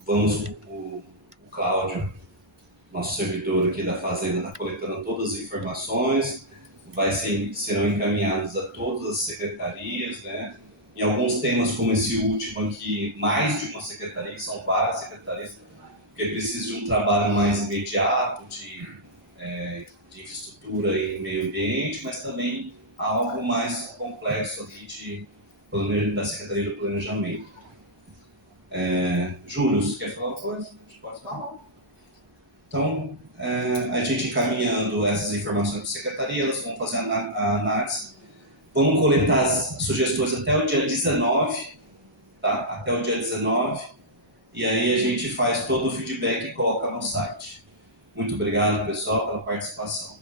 Vamos, o Cláudio, nosso servidor aqui da Fazenda, está coletando todas as informações, serão encaminhados a todas as secretarias, né? Em alguns temas, como esse último aqui, mais de uma secretaria, são várias secretarias, porque precisa de um trabalho mais imediato de infraestrutura e meio ambiente, mas também algo mais complexo ali da Secretaria do Planejamento. Júlio, você quer falar uma coisa? Pode falar. Então, a gente encaminhando essas informações para a Secretaria, elas vão fazer a análise. Vamos coletar as sugestões até o dia 19, tá? Até o dia 19, e aí a gente faz todo o feedback e coloca no site. Muito obrigado, pessoal, pela participação.